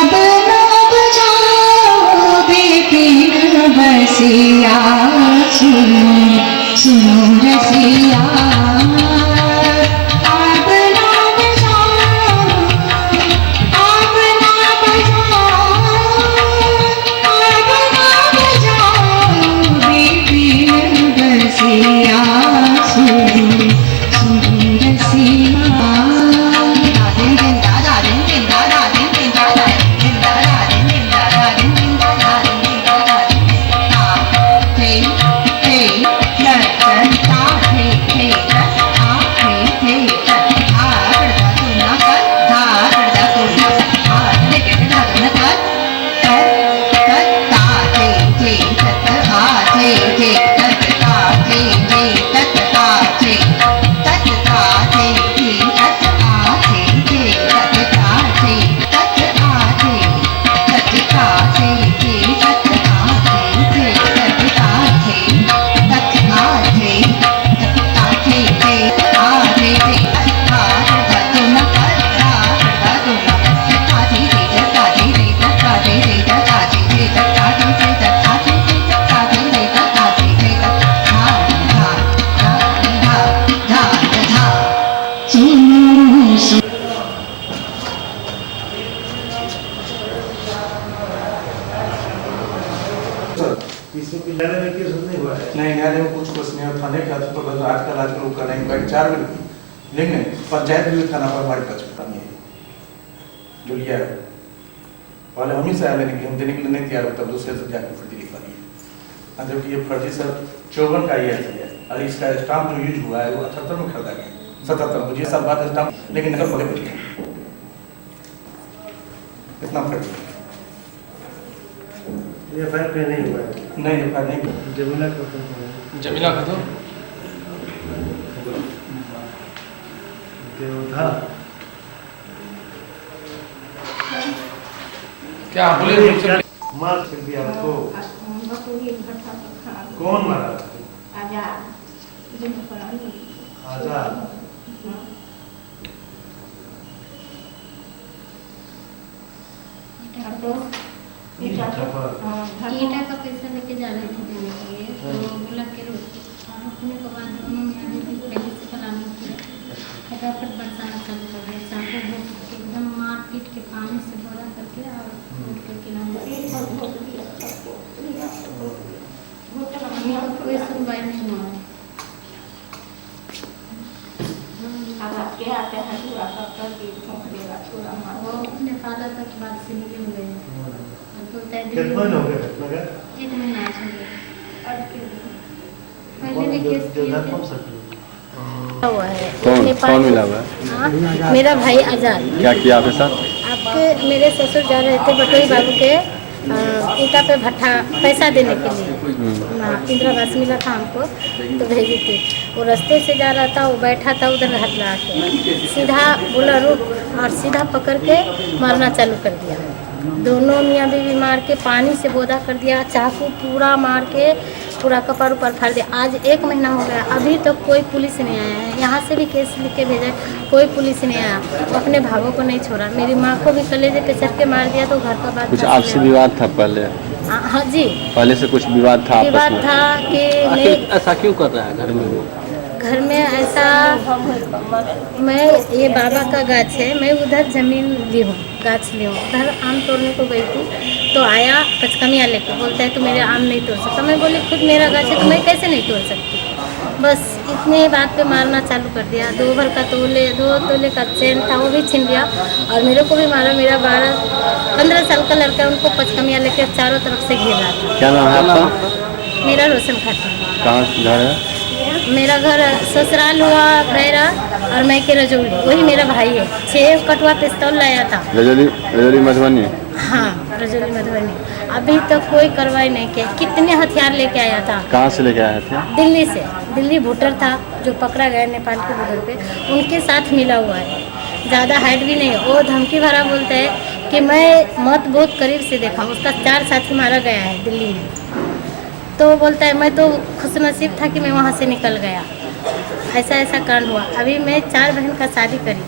अब ना बजाओ बेटी बसिया सुनो सुनो रसिया अब ना बजाओ अब ना बजाओ अब ना बजाओ बेटी बसिया सुनो सुनो रसिया नहीं न्यायालय में कुछ नहीं और थाने का तो आजकल लोग कर रहे हैं कई 4 लेकिन पंचायत भी थाना पर हमारे पास नहीं है जो लिया है पहले हम ही से आया लेकिन हम देने के लिए नहीं तैयार होता दूसरे से जाकर फर्जी लिखवा दिए जबकि ये फर्जी सर 54 का ये है और इसका स्टाम्प जो यूज हुआ है वो 78 में खरीदा गया 77 मुझे सब बात स्टाम्प लेकिन नकल पकड़ लिया इतना फर्जी ये फाइल पे नहीं हुआ है। नहीं एफआईआर नहीं जमीला का तो था क्या बोले मार दिया आपको कौन मारा आजाद ईटा का पैसा लेके जा रहे थे देने के लिए तो बोला के रोक और रुकने के बाद दोनों ने पहले से प्लानिंग किया फटाफट बरसाना चालू कर दिया चाकू भोग के एकदम मार पीट के पानी से भरा करके और उठ के कोई सुनवाई नहीं हुआ वो नेपाल तक बाद से निकल गए कितना हो गया 1 महीना हो गया पहले भी केस हुआ है कौन मिला हुआ है? मेरा भाई आजाद क्या किया आपके साथ? आपके मेरे ससुर जा रहे थे बटोई बाबू के ईटा पे भट्ठा पैसा देने के लिए इंदिरावास मिला था हमको तो भेजी थी वो रास्ते से जा रहा था वो बैठा था उधर हाथ लगा के सीधा बोला रुक और सीधा पकड़ के मारना चालू कर दिया दोनों मियाँ बीवी मार के पानी से बोदा कर दिया चाकू पूरा मार के पूरा कपार ऊपर फाड़ दिया आज 1 महीना हो गया अभी तक कोई पुलिस नहीं आया है यहाँ से भी केस लिख के भेजा कोई पुलिस नहीं आया अपने भावों को नहीं छोड़ा मेरी माँ को भी कलेजे पे चढ़ के मार दिया तो घर का बात कुछ आपसी विवाद था पहले? हाँ जी पहले से कुछ विवाद था आपस में? था कि नहीं ऐसा क्यों कर रहा है घर में वो? घर में ऐसा मैं ये बाबा का गाछ है मैं उधर ज़मीन ली हूँ गाछ ली हूँ उधर आम तोड़ने को गई थी तो आया पचकमिया लेके बोलता है तो मेरे आम नहीं तोड़ सकता मैं बोली खुद मेरा गाछ है तो मैं कैसे नहीं तोड़ सकती बस इतने बात पे मारना चालू कर दिया 2 भर का तोले 2 तोले का चेन था वो भी छीन लिया और मेरे को भी मारा मेरा 12-15 साल का लड़का उनको पचकमिया लेके चारों तरफ से घेरा था। क्या नाम है आपका? मेरा रोशन खातून। कहाँ घर है? मेरा घर ससुराल हुआ बैरा और मैं के रजौली वही मेरा भाई है 6 कटवा पिस्तौल लाया था रजौली मधुबनी। हाँ रजौली मधुबनी अभी तक कोई कार्रवाई नहीं किया कितने हथियार लेके आया था कहाँ से लेके आया था? दिल्ली से दिल्ली भूटर था जो पकड़ा गया नेपाल के बॉर्डर पे उनके साथ मिला हुआ है ज़्यादा हाइट भी नहीं है वो धमकी भरा बोलता है कि मैं मौत बहुत करीब से देखा उसका 4 साथी मारा गया है दिल्ली में तो बोलता है मैं तो खुशनसीब था कि मैं वहाँ से निकल गया ऐसा ऐसा कांड हुआ। अभी मैं 4 बहन का शादी करी,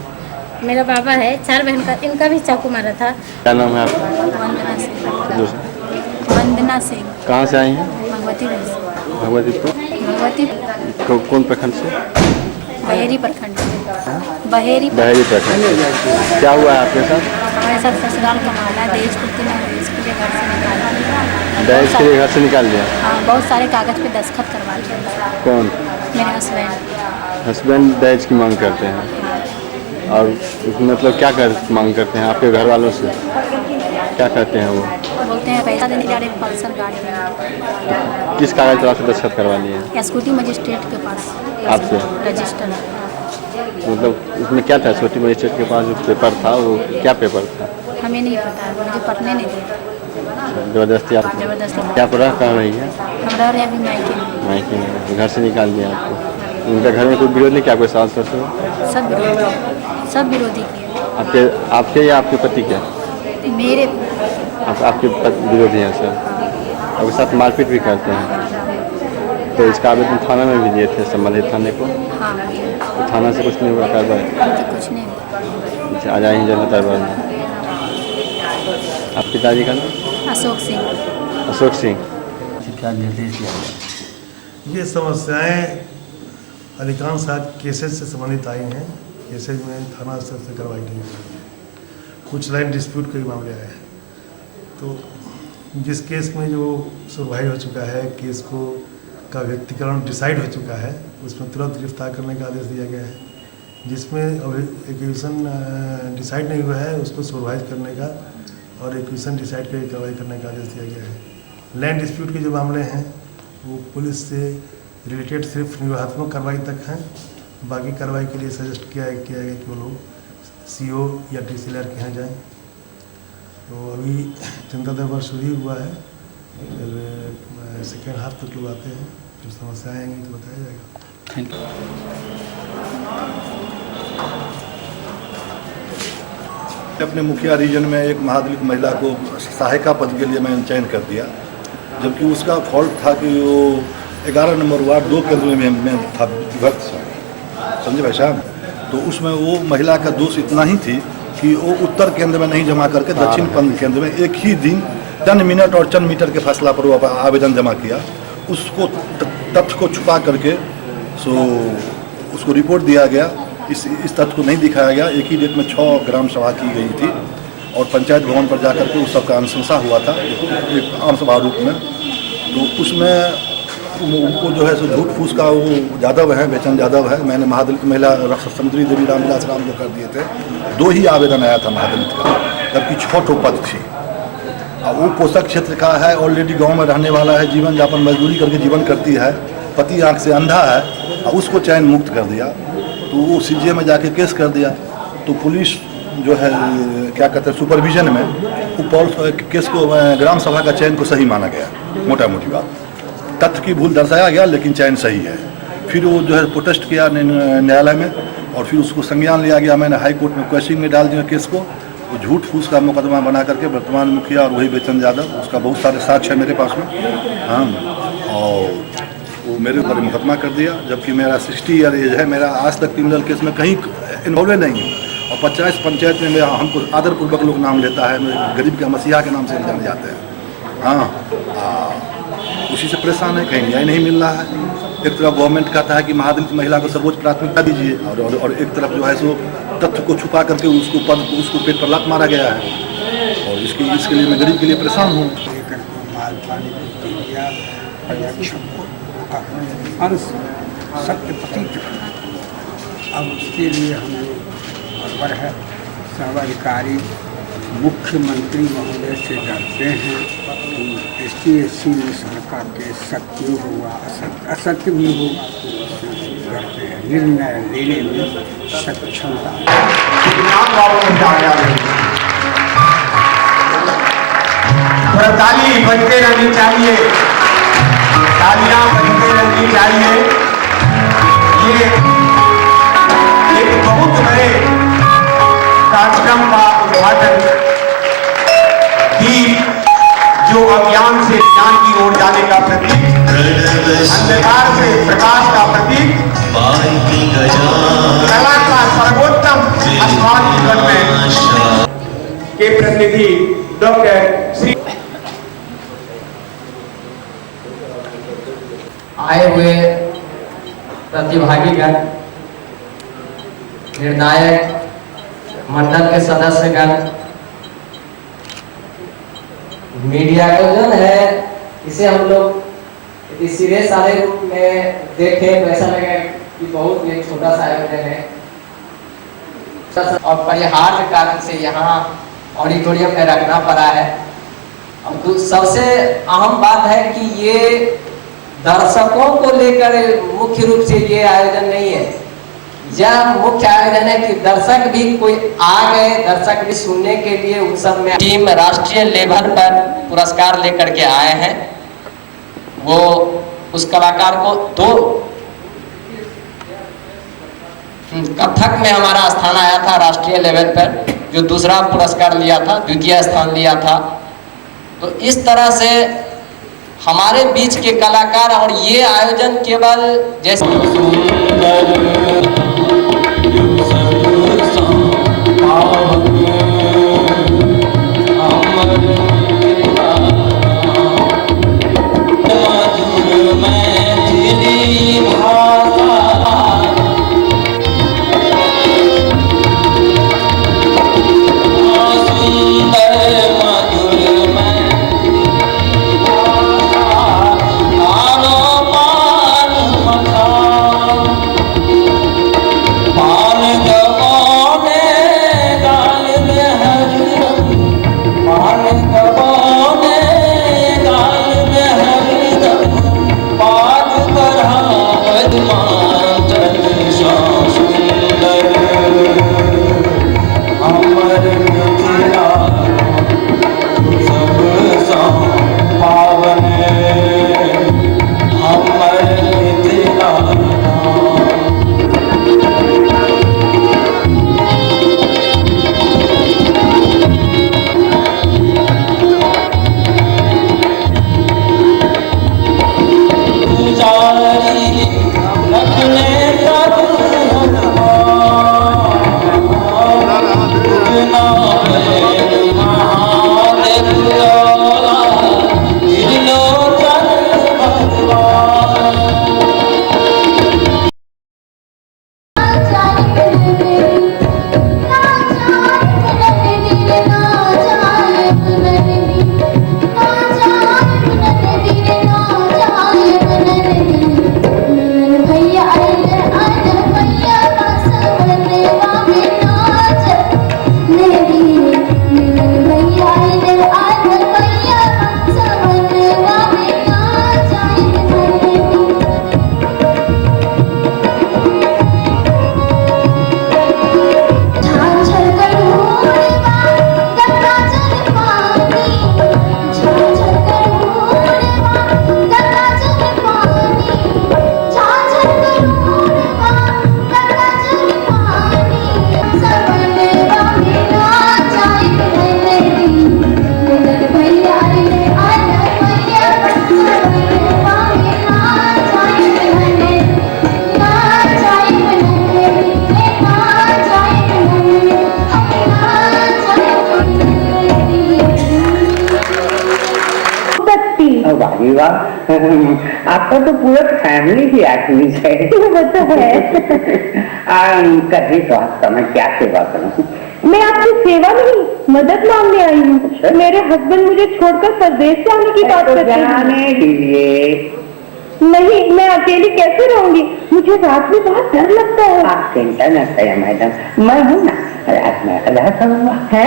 मेरा बाबा है, 4 बहन का, इनका भी चाकू मारा था। क्या नाम है आपका? वंदना सिंह। दूसरा वंदना सिंह, कहाँ से आई हैं? भगवतीपुर से। भगवतीपुर भगवती कौन प्रखंड से? बहेरी प्रखंड से। बहेरी प्रखंड से। क्या हुआ है आपके साथ? हमारे साथ ससुराल का मामला, दहेज पूर्ति ने इसके लिए घर से निकाल दिया। दहेज के लिए घर से निकाल दिया? हाँ, बहुत सारे कागज पे दस्तखत करवा दिए। कौन? मेरे हस्बैंड। हस्बैंड दहेज की मांग करते हैं और मतलब क्या मांग करते हैं आपके घर वालों से? क्या कहते हैं वो? बोलते हैं पैसा देने जा रहे, पल्सर गाड़ी देंगे। किस कागज पर आपसे दस्तखत करवा लिए हैं? स्कूटी मजिस्ट्रेट के पास आपसे रजिस्टर। मतलब उसमें क्या था? छोटी मजिस्ट्रेट के पास जो पेपर था वो क्या पेपर था? हमें नहीं पता, मुझे पढ़ने नहीं दिया। जबरदस्ती आप जबरदस्ती। क्या पढ़ा कहाँ रही है? हम रह रहे हैं अभी मायके में। घर से निकाल दिया आपको? उनका घर में कोई विरोध नहीं किया? कोई सास ससुर? सब विरोधी किए। आपके या आपके पति के? मेरे। आपके विरोधी हैं सर, आपके साथ मारपीट भी करते हैं। तो इसका आवेदन थाना में भी दिए थे, संबंधित थाने को? हाँ, तो थाना से कुछ नहीं हुआ कार्रवाई? कुछ नहीं। अच्छा, आ जाएंगे जल्द कार्रवाई में। आप पिताजी का नाम? अशोक सिंह। अशोक सिंह। क्या निर्देश दिया? ये समस्याएं अधिकांश आज केसेज से संबंधित आई हैं। केसेज में थाना स्तर से कार्रवाई नहीं हुई, कुछ लाइन डिस्प्यूट के मामले आए हैं। तो जिस केस में जो सुनवाई हो चुका है, केस को का व्यक्तिकरण डिसाइड हो चुका है, उसमें तुरंत गिरफ्तार करने का आदेश दिया गया है। जिसमें अभी एक्विजिशन डिसाइड नहीं हुआ है, उसको सुपरवाइज करने का और एक्विजिशन डिसाइड करके कार्रवाई करने का आदेश दिया गया है। लैंड डिस्प्यूट के जो मामले हैं वो पुलिस से रिलेटेड सिर्फ निवाहात्मक कार्रवाई तक हैं। बाकी कार्रवाई के लिए सजेस्ट किया गया कि वो लोग CO या DCLR के यहाँ जाएँ। तो अभी जनता दरबार शुरू ही हुआ है, फिर सेकेंड हाफ तक लोग आते हैं, जो समस्याएँ आएंगी तो बताया जाएगा। Thank you. अपने मुखिया रीजन में एक महादलित महिला को सहायिका पद के लिए मैंने चयन कर दिया, जबकि उसका फॉल्ट था कि वो 11 नंबर वार्ड 2 केंद्र में था विभक्त, समझे भाई साहब। तो उसमें वो महिला का दोष इतना ही थी कि वो उत्तर केंद्र में नहीं जमा करके दक्षिण केंद्र में एक ही दिन 10 मिनट और चंद मीटर के फासला पर वो आवेदन जमा किया। उसको तथ्य को छुपा करके उसको रिपोर्ट दिया गया। इस तथ्य को नहीं दिखाया गया। एक ही डेट में 6 ग्राम सभा की गई थी और पंचायत भवन पर जाकर के उस सबका अनुशंसा हुआ था एक आम सभा रूप में। तो उसमें उनको जो है सो झूठ फूस का वो यादव है, बेचन यादव है। मैंने महादलित महिला समुद्री देवी रामविलास राम को कर दिए थे। 2 ही आवेदन आया था महादलित का, जबकि 6 पद थी। अब वो पोषक क्षेत्र का है, ऑलरेडी गांव में रहने वाला है, जीवन यापन मजदूरी करके जीवन करती है, पति आँख से अंधा है, और उसको चयन मुक्त कर दिया। तो वो CJ में जाके केस कर दिया। तो पुलिस जो है क्या कहते हैं सुपरविजन में वो केस को ग्राम सभा का चयन को सही माना गया। मोटा मोटी बात, तथ्य की भूल दर्शाया गया लेकिन चयन सही है। फिर वो जो है प्रोटेस्ट किया न्यायालय में और फिर उसको संज्ञान लिया गया। मैंने हाई कोर्ट में क्वेश्चन में डाल दिया केस को। वो झूठ फूस का मुकदमा बना करके वर्तमान मुखिया और वही बेचन यादव, उसका बहुत सारे साक्ष्य है मेरे पास में, हाँ, और वो मेरे ऊपर मुकदमा कर दिया। जबकि मेरा 60 ईयर एज है, मेरा आज तक क्रिमिनल केस में कहीं इन्वॉल्व नहीं है। और 50 पंचायत में मेरा हमको आदरपूर्वक लोग नाम लेता है, गरीब के मसीहा के नाम से जाने जाते हैं। हाँ, उसी से परेशान है, कहीं न्याय नहीं मिल रहा है। एक तरफ गवर्नमेंट कहता है कि महादलित महिला को सर्वोच्च प्राथमिकता दीजिए और एक तरफ जो है सो तथ्य को छुपा करके उसको पेट पर लात मारा गया है। और इसके लिए मैं गरीब के लिए परेशान हूँ। सत्य प्रतीत, अब उसके लिए हम बराबर है। सब अधिकारी मुख्यमंत्री महोदय से डरते हैं कि SC में सरकार के सत्य हुआ, असत्य भी होगा, तो डरते हैं। निर्णय लेने में सक्षमता ताली बजते रहनी चाहिए, तालियां बजते रहनी चाहिए। ये एक बहुत बड़े कार्यक्रम का उद्घाटन दीप जो अज्ञान से ज्ञान की ओर जाने का प्रतीक, अंधकार से प्रकाश का प्रतीक, महान जीवन में के प्रतिनिधि डॉक्टर श्री आए हुए प्रतिभागीगण, निर्णायक मंडल के सदस्यगण, मीडिया को जो है इसे हम लोग यदि सीरियस वाले रूप में देखें तो ऐसा लगे कि बहुत एक छोटा सा आयोजन है और परिहार के कारण से यहाँ ऑडिटोरियम में रखना पड़ा है। अब सबसे अहम बात है कि ये दर्शकों को लेकर मुख्य रूप से ये आयोजन नहीं है। यह मुख्य आयोजन है कि दर्शक भी कोई आ गए, दर्शक भी सुनने के लिए उत्सव में टीम राष्ट्रीय लेवल पर पुरस्कार लेकर के आए हैं। वो उस कलाकार को दो कथक में हमारा स्थान आया था राष्ट्रीय लेवल पर, जो दूसरा पुरस्कार लिया था, द्वितीय स्थान लिया था। तो इस तरह से हमारे बीच के कलाकार और ये आयोजन केवल जैसे आपका तो पूरा फैमिली ही एक्टिविस्ट है। कभी तो आपका मैं क्या सेवा करूँ? मैं आपकी सेवा नहीं मदद मांगने आई हूँ। मेरे हस्बैंड मुझे छोड़कर परदेश से आने की बात करते हैं। जाने दीजिए। नहीं, मैं अकेली कैसे रहूंगी? मुझे रात में बहुत डर लगता है। आप चिंता न करें मैडम, मैं हूँ ना, रात में अदा करूँगा। है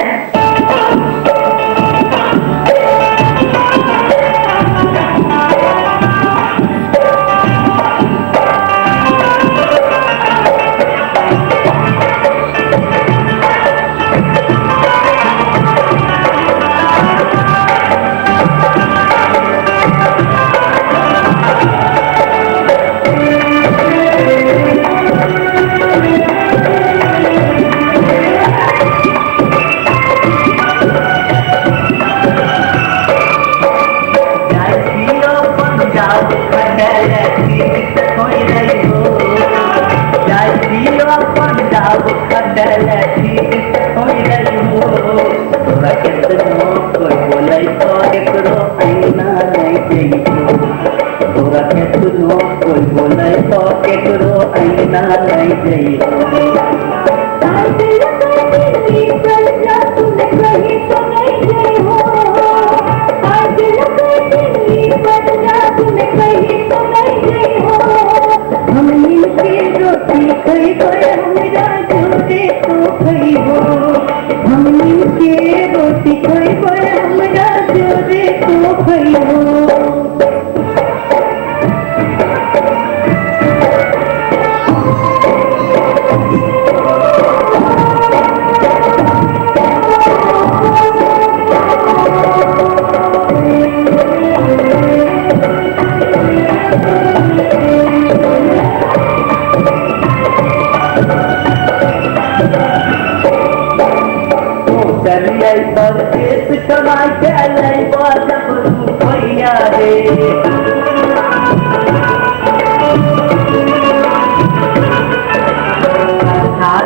आई परदेश कमाई के लाई जब रुपया रे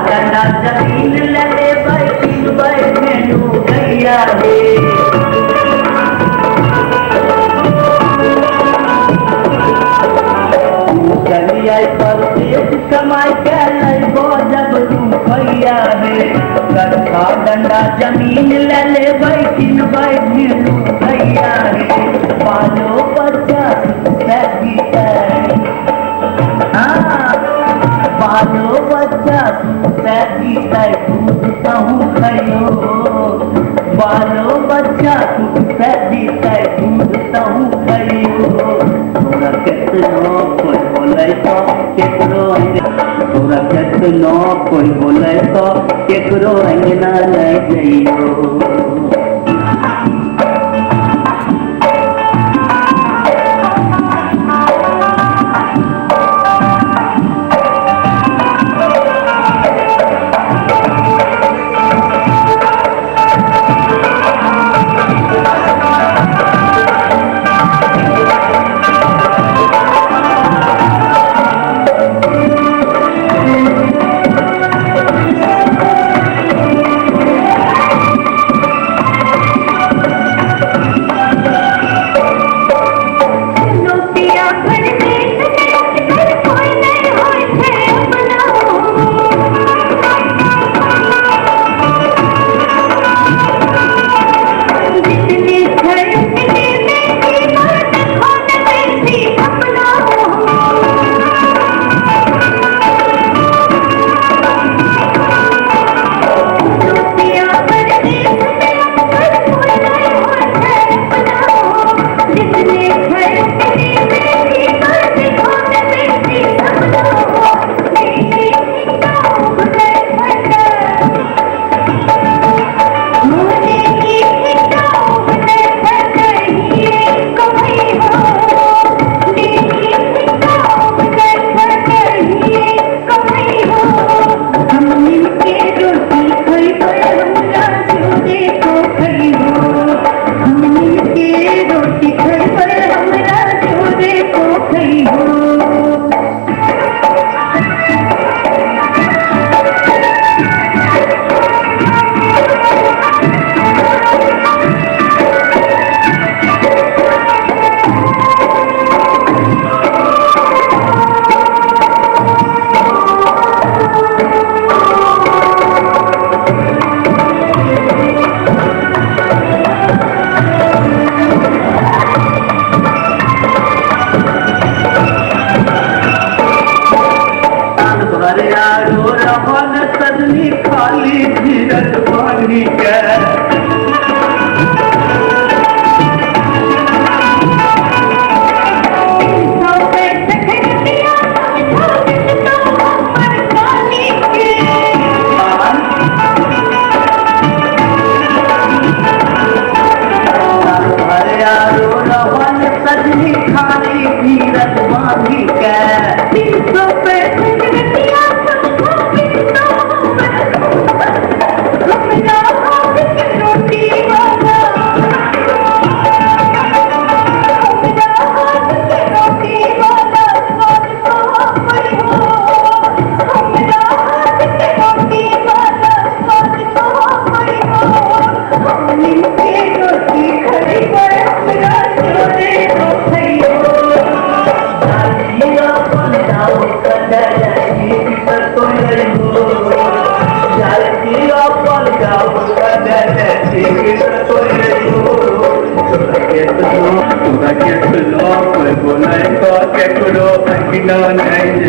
डंडा जमीन ले ले बैठी बैठे गैया रे चली आई परदेश कमाई के लैबो जब रुपया रे कट्ठा डंडा जमीन ले ले बैठिन बैठे रुपया रे बालो बच्चा सही बालो बच्चा सही दूध कहूँ खैलो बालो बच्चा सही दूध कहूँ खैलो तोरा केतनो कोई बोले तो केकरो तोरा केतनो कोई बोले तो केकरो अंगना ले जइयो बोले तो के तो नहीं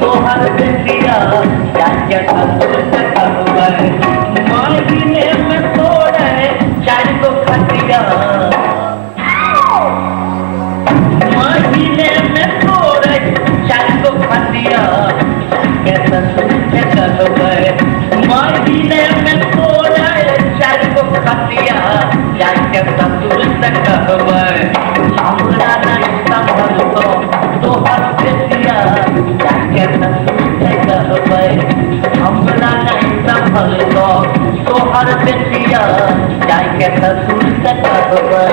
तो हर बेटिया क्या क्या मायने में थोड़े चार को खतिया मायने में थोड़े चार को खतिया कैसा सुनते कहवे मायने में थोड़े चार को खतिया क्या कैसा सुनते कहवे हमरा नहीं संभल तो हर बेटिया क्या कैसा सुनते कहवे हमरा नहीं संभल तो हर बेटिया क्या कैसा सुनते कहवे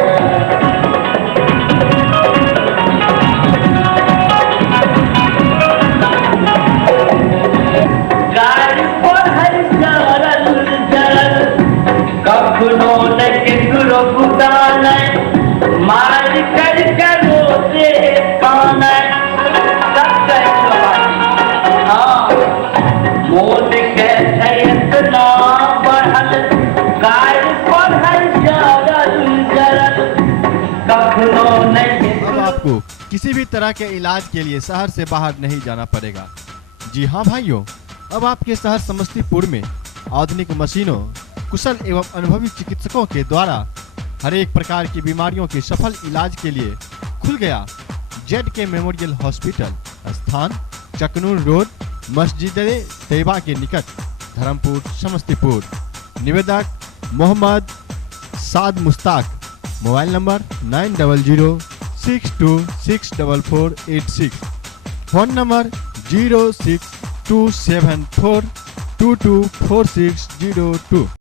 कखनो न केकरो बुदान मार कर करो से कान मोद के इतना बढ़ल गाय पर हर जरल कखनो न अब आपको किसी भी तरह के इलाज के लिए शहर से बाहर नहीं जाना पड़ेगा। जी हाँ भाइयों, अब आपके शहर समस्तीपुर में आधुनिक मशीनों, कुशल एवं अनुभवी चिकित्सकों के द्वारा हर एक प्रकार की बीमारियों के सफल इलाज के लिए खुल गया ZK मेमोरियल हॉस्पिटल, स्थान चकनूर रोड, मस्जिद तैयबा के निकट, धर्मपुर, समस्तीपुर। निवेदक Mohammad Saad Mushtaq. Mobile number 9006264486। Phone number 06274224602।